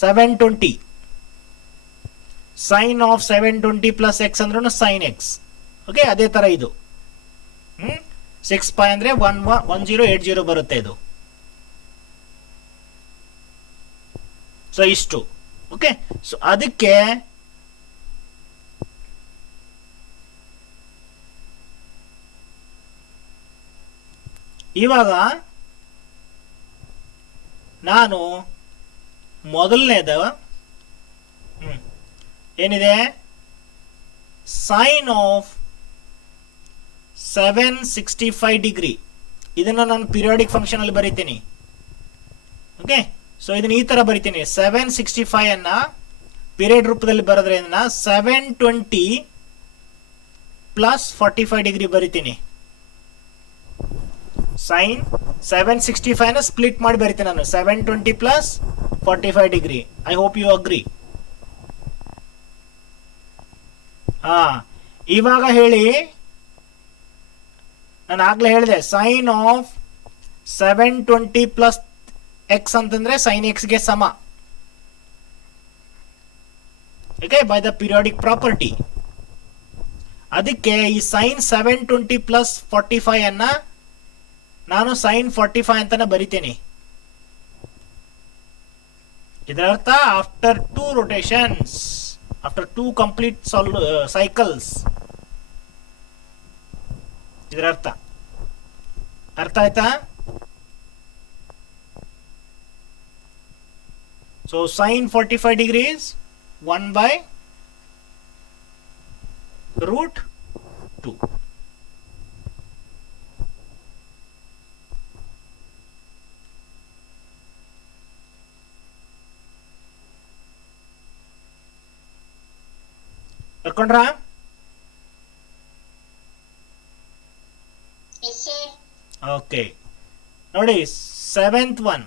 720. Sine of 720 plus x ಅಂದ್ರೂ ಸೈನ್ ಎಕ್ಸ್. ಓಕೆ. ಅದೇ ತರ ಇದು 6π ಅಂದ್ರೆ 1080 ಬರುತ್ತೆ ಇದು. ಸೊ ಇಷ್ಟು. ಓಕೆ. ಸೊ ಅದಕ್ಕೆ ಇವಾಗ ನಾನು ಮೊದಲನೇದ ಏನಿದೆ, ಸೈನ್ ಆಫ್ 765 ಡಿಗ್ರಿ. ಇದನ್ನು ನಾನು ಪಿರಿಯಾಡಿಕ್ ಫಂಕ್ಷನ್ ಅಲ್ಲಿ ಬರೀತೀನಿ. ಓಕೆ, ಸೊ ಇದನ್ನ ಈ ತರ ಬರೀತೀನಿ. 765 ಅನ್ನ ಪೀರಿಯಡ್ ರೂಪದಲ್ಲಿ ಬರೋದ್ರಿಂದ 720 ಪ್ಲಸ್ 45 ಡಿಗ್ರಿ ಬರೀತೀನಿ. ಸೈನ್ 765 ನ ಸ್ಪ್ಲಿಟ್ ಮಾಡಿ ಬರೀತೀನಿ ನಾನು. 720 plus 45 degree. I hope you agree. ಇವಾಗ ಹೇಳಿ, ನಾನು ಆಗ್ಲೇ ಹೇಳಿದೆ ಸೈನ್ ಆಫ್ 720 ಪ್ಲಸ್ ಎಕ್ಸ್ ಅಂತಂದ್ರೆ ಸೈನ್ ಎಕ್ಸ್ ಗೆ ಸಮ. Okay, by the periodic property. ಅದಕ್ಕೆ ಈ ಸೈನ್ 720 ಪ್ಲಸ್ 45 ಅನ್ನ ನಾನು ಸೈನ್ 45 ಅಂತಾನೆ ಬರಿತೀನಿ. ಇದರರ್ಥ after 2 rotations, after 2 complete cycles. ಇದರ ಅರ್ಥ ಆಯ್ತಾ? So sine 45 degrees 1 by root 2. ಬರ್ಕೊಂಡ್ರಾ? Yes, sir. ಓಕೆ, ನೋಡಿ 7th one.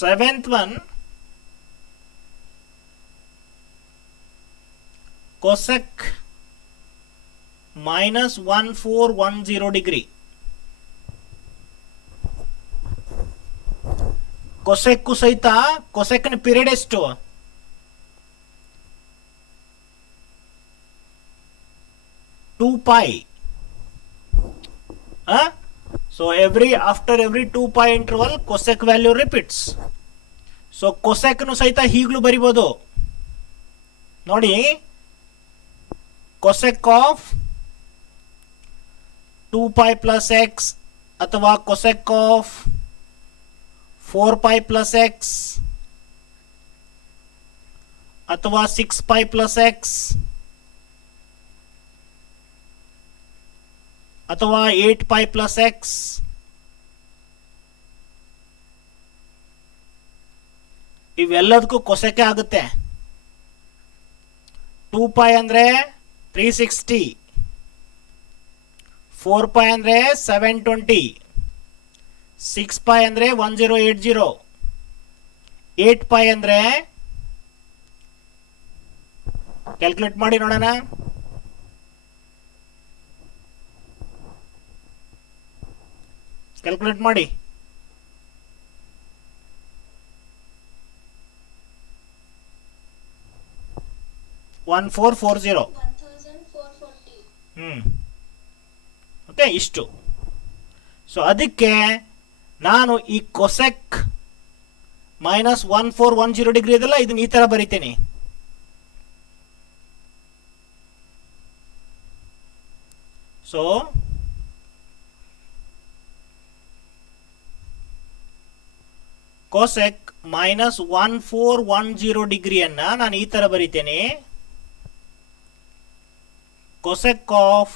Seventh one, cosec minus 1410 degree. Cosec ಸಹಿತ ಕೊಸೆಕ್ನ ಪೀರಿಯಡ್ ಎಷ್ಟು? Two pi. So after every 2 pi interval cosec value repeats. So ಕೊಸೆಕ್ನು ಸಹಿತ ಹೀಗ್ಲೂ ಬರಿಬೋದು ನೋಡಿ. Cosec of 2 pi plus x ಅಥವಾ cosec of 4 pi plus x ಅಥವಾ 6 pi plus x ಅಥವಾ 8 pi plus x. ಇವೆಲ್ಲದಕ್ಕೂ ಕೊಸೆಕೆ ಆಗುತ್ತೆ. 2 pi ಅಂದ್ರೆ 360, 4 pi ಅಂದ್ರೆ 720, 6 pi ಅಂದ್ರೆ 1080, 8 pi ಅಂದ್ರೆ ಕ್ಯಾಲ್ಕುಲೇಟ್ ಮಾಡಿ ನೋಡೋಣ. ಕ್ಯಾಲ್ಕುಲೇಟ್ ಮಾಡಿ. 1440. 1440. ಓಕೆ, ಇಷ್ಟು. ಸೊ ಅದಕ್ಕೆ ನಾನು ಈ ಕೊಸೆಕ್ ಮೈನಸ್ 1410 ಡಿಗ್ರಿ ಇದೆಲ್ಲ ಇದನ್ನ ಈ ತರ ಬರಿತೀನಿ. ಸೊ ಕೊಸೆಕ್ ಮೈನಸ್ 1410 ಡಿಗ್ರಿಯನ್ನ ನಾನು ಈ ತರ ಬರಿತೇನೆ. Cosec of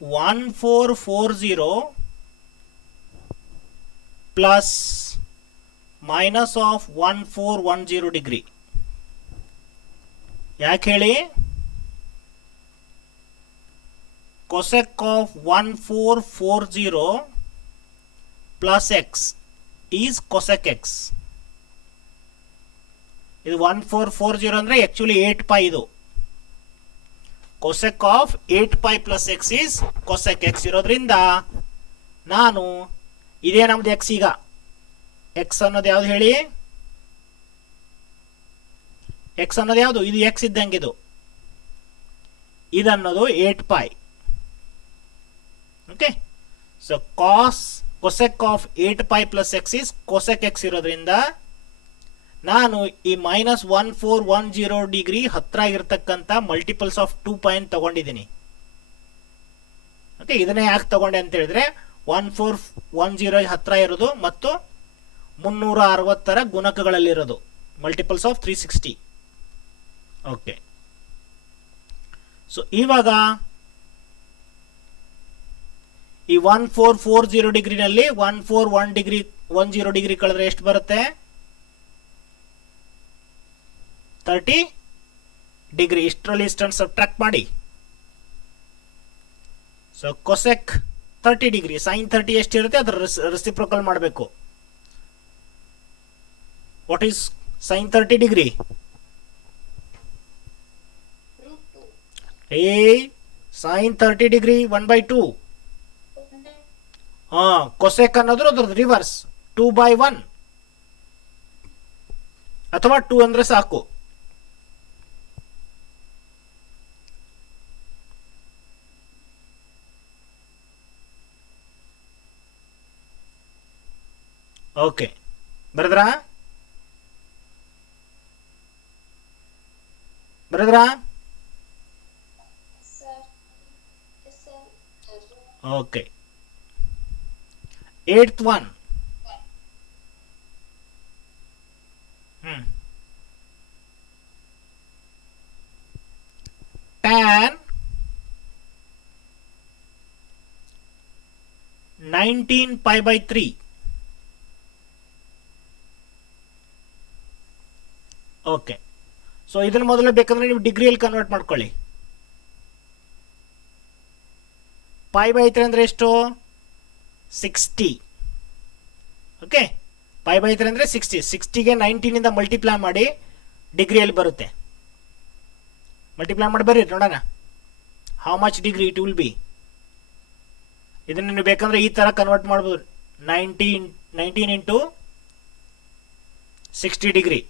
1440 plus minus of 1410 degree. ಯಾಕೆ ಹೇಳಿ? Cosec of 1440 plus x is cosec x. ಇದು 1440 ಅಂದ್ರೆ ಆಕ್ಚುಲಿ 8 pi. ಇದು cosec of 8 pi plus x is cosec x ಇರೋದ್ರಿಂದ ನಾನು ಇದೇ ನಮ್ದು ಎಕ್ಸ್. ಈಗ ಎಕ್ಸ್ ಅನ್ನೋದು ಯಾವ್ದು ಹೇಳಿ? ಎಕ್ಸ್ ಅನ್ನೋದು ಯಾವುದು? ಇದು ಎಕ್ಸ್ ಇದ್ದಂಗೆ. ಇದನ್ನೋದು 8 pi. Okay, so cosec of 8 pi plus x is cosec x ಇರೋದ್ರಿಂದ ನಾನು ಈ ಮೈನಸ್ 1410 ಡಿಗ್ರಿ ಹತ್ರ ಇರತಕ್ಕಂಥ ಮಲ್ಟಿಪಲ್ಸ್ ಆಫ್ 2 pi ಅಂತ ತಗೊಂಡಿದ್ದೀನಿ. ಓಕೆ, ಇದನ್ನೇ ಯಾಕೆ ತಗೊಂಡೆ ಅಂತ ಹೇಳಿದ್ರೆ 1410 ಹತ್ರ ಇರೋದು ಮತ್ತು 360 ಗುಣಕಗಳಲ್ಲಿರೋದು, ಮಲ್ಟಿಪಲ್ಸ್ ಆಫ್ 360. ಓಕೆ, ಸೊ ಇವಾಗ ಈ 1440 ಡಿಗ್ರಿನಲ್ಲಿ 10 ಡಿಗ್ರಿ ಕಳೆದ್ರೆ ಎಷ್ಟು ಬರುತ್ತೆ? 30 ಡಿಗ್ರಿ. ಇಷ್ಟರಲ್ಲಿ ಇಷ್ಟನ್ನು ಸಬ್ಟ್ರಾಕ್ಟ್ ಮಾಡಿ. ಸೊ ಕೊಸೆಕ್ 30 ಡಿಗ್ರಿ, ಸೈನ್ 30 ಎಷ್ಟಿರುತ್ತೆ ಅದರ ರೆಸಿಪ್ರೋಕಲ್ ಮಾಡಬೇಕು. What is sine 30 degree? Sine 30 degree 1/2. Cosec ಅನ್ನೋದು ಅದ್ರದ್ದು ರಿವರ್ಸ್ 2/1 ಅಥವಾ 2 ಅಂದ್ರೆ ಸಾಕು. ಓಕೆ, ಬರದ್ರಾ? Okay, 8th one. Tan 19 pi/3. Okay, so ಇದನ್ನ ಮೊದಲೇ ಬೇಕಂದ್ರೆ ನೀವು ಡಿಗ್ರಿಯಲ್ಲಿ ಕನ್ವರ್ಟ್ ಮಾಡ್ಕೊಳ್ಳಿ. π/3 ಅಂದ್ರೆ ಎಷ್ಟು? 60. ಓಕೆ, π/3 ಅಂದ್ರೆ 60. 60ಗೆ 19 ಇಂದ ಮಲ್ಟಿಪ್ಲೈ ಮಾಡಿ ಡಿಗ್ರಿಯಲ್ಲಿ ಬರುತ್ತೆ. ಮಲ್ಟಿಪ್ಲೈ ಮಾಡಿ ಬರ್ರಿ ನೋಡೋಣ how much degree it will be. ಇದನ್ನ ನೀವು ಬೇಕಂದ್ರೆ ಈ ತರ ಕನ್ವರ್ಟ್ ಮಾಡ್ಬೋದು. 19 ಇಂಟು 60 ಡಿಗ್ರಿ.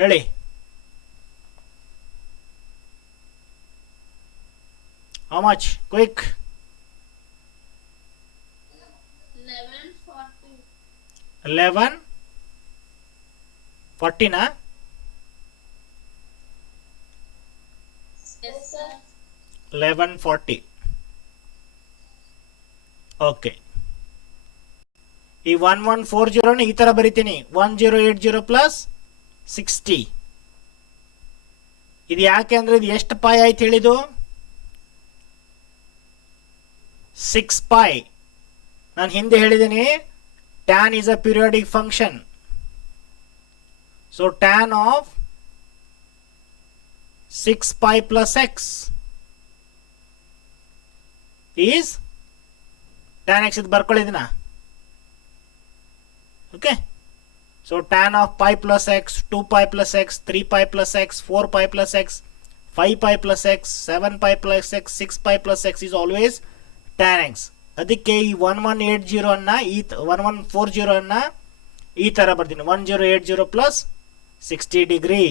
ಹೇಳಿ. How much? Quick. 1140 na? Yes, sir. 1140. Okay, ಈ 1140 ಈ ತರ ಬರಿತೀನಿ. 1080 ಪ್ಲಸ್ 60. ಇದು ಯಾಕೆ ಅಂದ್ರೆ ಇದು ಎಷ್ಟು ಪೈ ಆಯ್ತು ಹೇಳಿದು? 6 ಪೈ. ನಾನು ಹಿಂದೆ ಹೇಳಿದ್ದೀನಿ tan is a periodic function. So tan of 6 pi plus x is tan x. ಇದು ಬರ್ಕೊಳ್ಳಿದಿನ. Okay, so tan of pi plus x, 2 pi plus x, 3 pi plus x, 4 pi plus x, 5 pi plus x, 7 pi plus x, 6 pi plus x is always tan x. ಅದಕ್ಕೆ ಈ 1180 ಅನ್ನ 1140 ಅನ್ನ ಈ ತರ ಬರ್ತೀನಿ. 1080 plus 60 degree.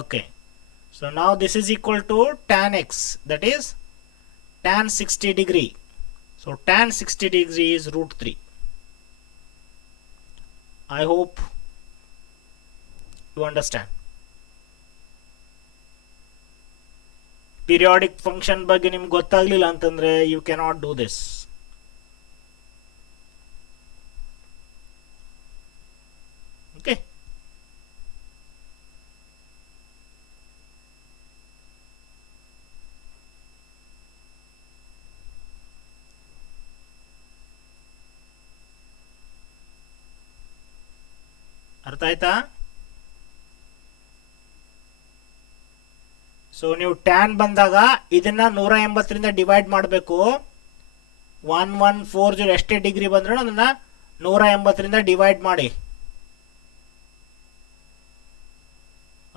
Okay, so now this is equal to tan x, that is tan 60 degree. So tan 60 degree is √3. I hope you understand. Periodic function ಬಗ್ಗೆ ನಿಮ್ಗೆ ಗೊತ್ತಾಗ್ಲಿಲ್ಲ ಅಂತಂದ್ರೆ you cannot do this. Okay. ಅರ್ಥ ಆಯ್ತಾ? ಸೊ ನೀವು ಟ್ಯಾನ್ ಬಂದಾಗ ಇದನ್ನ 180 ಡಿವೈಡ್ ಮಾಡಬೇಕು. 1140 ಎಷ್ಟೇ ಡಿಗ್ರಿ ಬಂದ್ರೂ ಅದನ್ನ 180 ಡಿವೈಡ್ ಮಾಡಿ.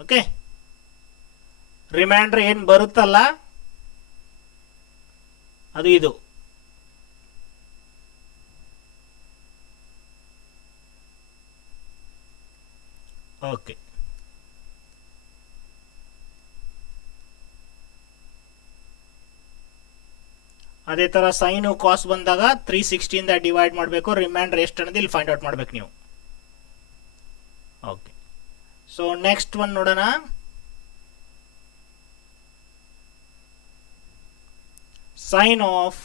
ಓಕೆ, ರಿಮೈಂಡರ್ ಏನ್ ಬರುತ್ತಲ್ಲ ಅದು ಇದು. ಓಕೆ, ಅದೇ ತರ ಸೈನ್ ಕಾಸ್ ಬಂದಾಗ 360 ಇಂದ ಡಿವೈಡ್ ಮಾಡಬೇಕು. ರಿಮೈಂಡರ್ ಎಷ್ಟು ಅನ್ನೋದು ಇಲ್ಲಿ ಫೈಂಡ್ ಔಟ್ ಮಾಡ್ಬೇಕು ನೀವು. ಓಕೆ, ಸೊ ನೆಕ್ಸ್ಟ್ ಒನ್ ನೋಡೋಣ. Sine of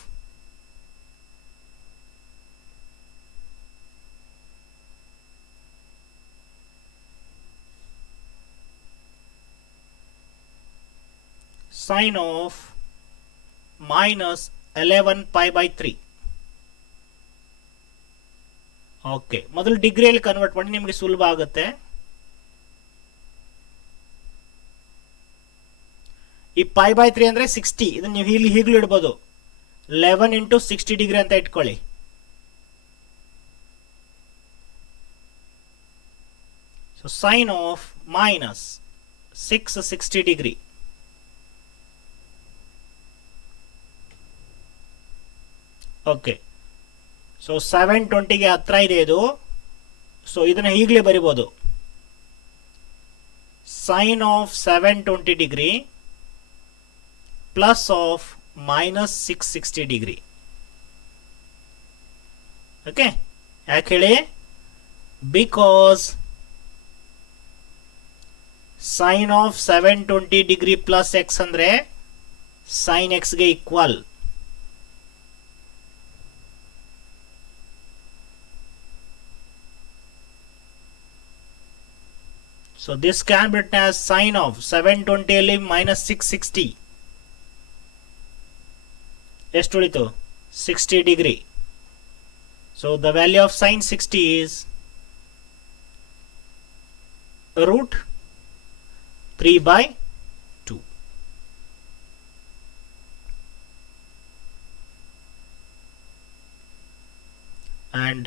sine of minus 11 pi by 3. Okay, ಮೊದಲು ಡಿಗ್ರಿಯಲ್ಲಿ ಕನ್ವರ್ಟ್ ಮಾಡಿ, ನಿಮಗೆ ಸುಲಭ ಆಗುತ್ತೆ. ಈ ಪೈ ಬೈ 3 ಅಂದ್ರೆ 60, ಇದನ್ನ ನೀವು ಹೀಗ್ಲೂ ಇಡ್ಬೋದು. 11 ಇಂಟು 60 ಡಿಗ್ರಿ ಅಂತ ಇಟ್ಕೊಳ್ಳಿ. So sine of minus 660 degree. Okay, so 720ಗೆ ಹತ್ರ ಇದೆ ಇದು. ಸೊ ಇದನ್ನ ಈಗಲೇ ಬರಿಬೋದು. Sine of 720 degree plus of minus 660 degree. Okay, ಯಾಕೆ ಹೇಳಿ? Because sine of 720 degree plus x ಅಂದ್ರೆ ಸೈನ್ ಎಕ್ಸ್ಗೆ equal. So this can be written as sine of 720 ಅಲ್ಲಿ minus 660. ಎಷ್ಟು ಉಳಿತು? 60 degree. So the value of sine 60 is root 3 by 2. And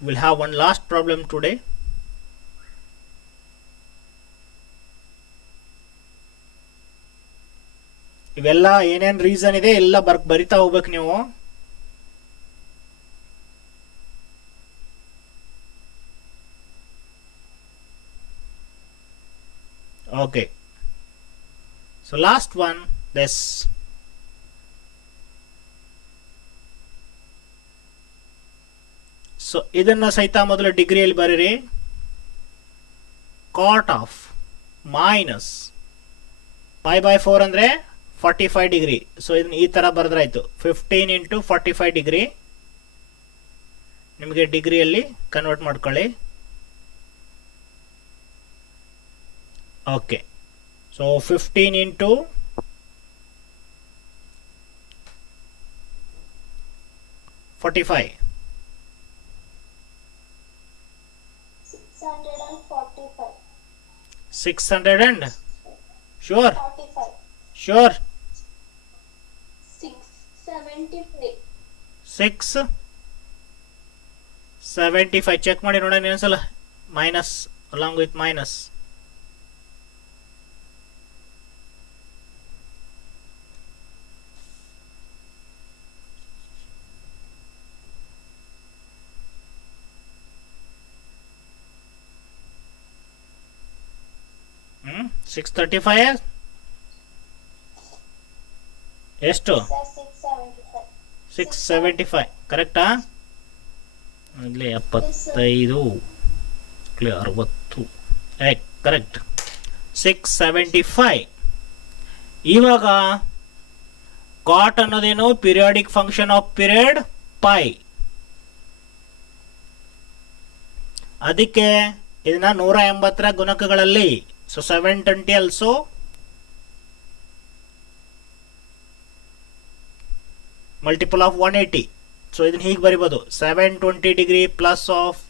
we'll have one last problem today. ಇವೆಲ್ಲ ಏನೇನು ರೀಸನ್ ಇದೆ ಎಲ್ಲ ಬರಿತಾ ಹೋಗ್ಬೇಕು ನೀವು. Okay, so last one this. So ಇದನ್ನ ಸಹಿತ ಮೊದಲು ಡಿಗ್ರಿಯಲ್ಲಿ ಬರೀರಿ. Cot of minus pi by 4 ಅಂದ್ರೆ 45 ಡಿಗ್ರಿ. ಸೊ ಇದನ್ನ ಈ ತರ ಬರೆದ್ರಾಯ್ತು. 15 ಇಂಟು 45 ಡಿಗ್ರಿ. ನಿಮಗೆ ಡಿಗ್ರಿಯಲ್ಲಿ ಕನ್ವರ್ಟ್ ಮಾಡ್ಕೊಳ್ಳಿ. Okay, so 15 into 45 645. 600 and sure 45. sure 675. 675 check ಮಾಡಿ ನೋಡೋಣ ಇನ್ನೊಂದ್ಸಲ. Minus along with minus. Hmm 635 ಎಷ್ಟು? 675 ಕರೆಕ್ಟಾ? ಇಲ್ಲಿ 75 60 ಕರೆಕ್ಟ್. 675. ಇವಾಗ ಕಾಟ್ ಅನ್ನೋದೇನು? Periodic function of period pi. ಅದಕ್ಕೆ ಇದನ್ನ 180ರ ಗುಣಕಗಳಲ್ಲಿ. So 720 also multiple of 180. So ಇದನ್ನ ಹೀಗೆ ಬರಿಬೋದು. 720 ಡಿಗ್ರಿ ಪ್ಲಸ್ ಆಫ್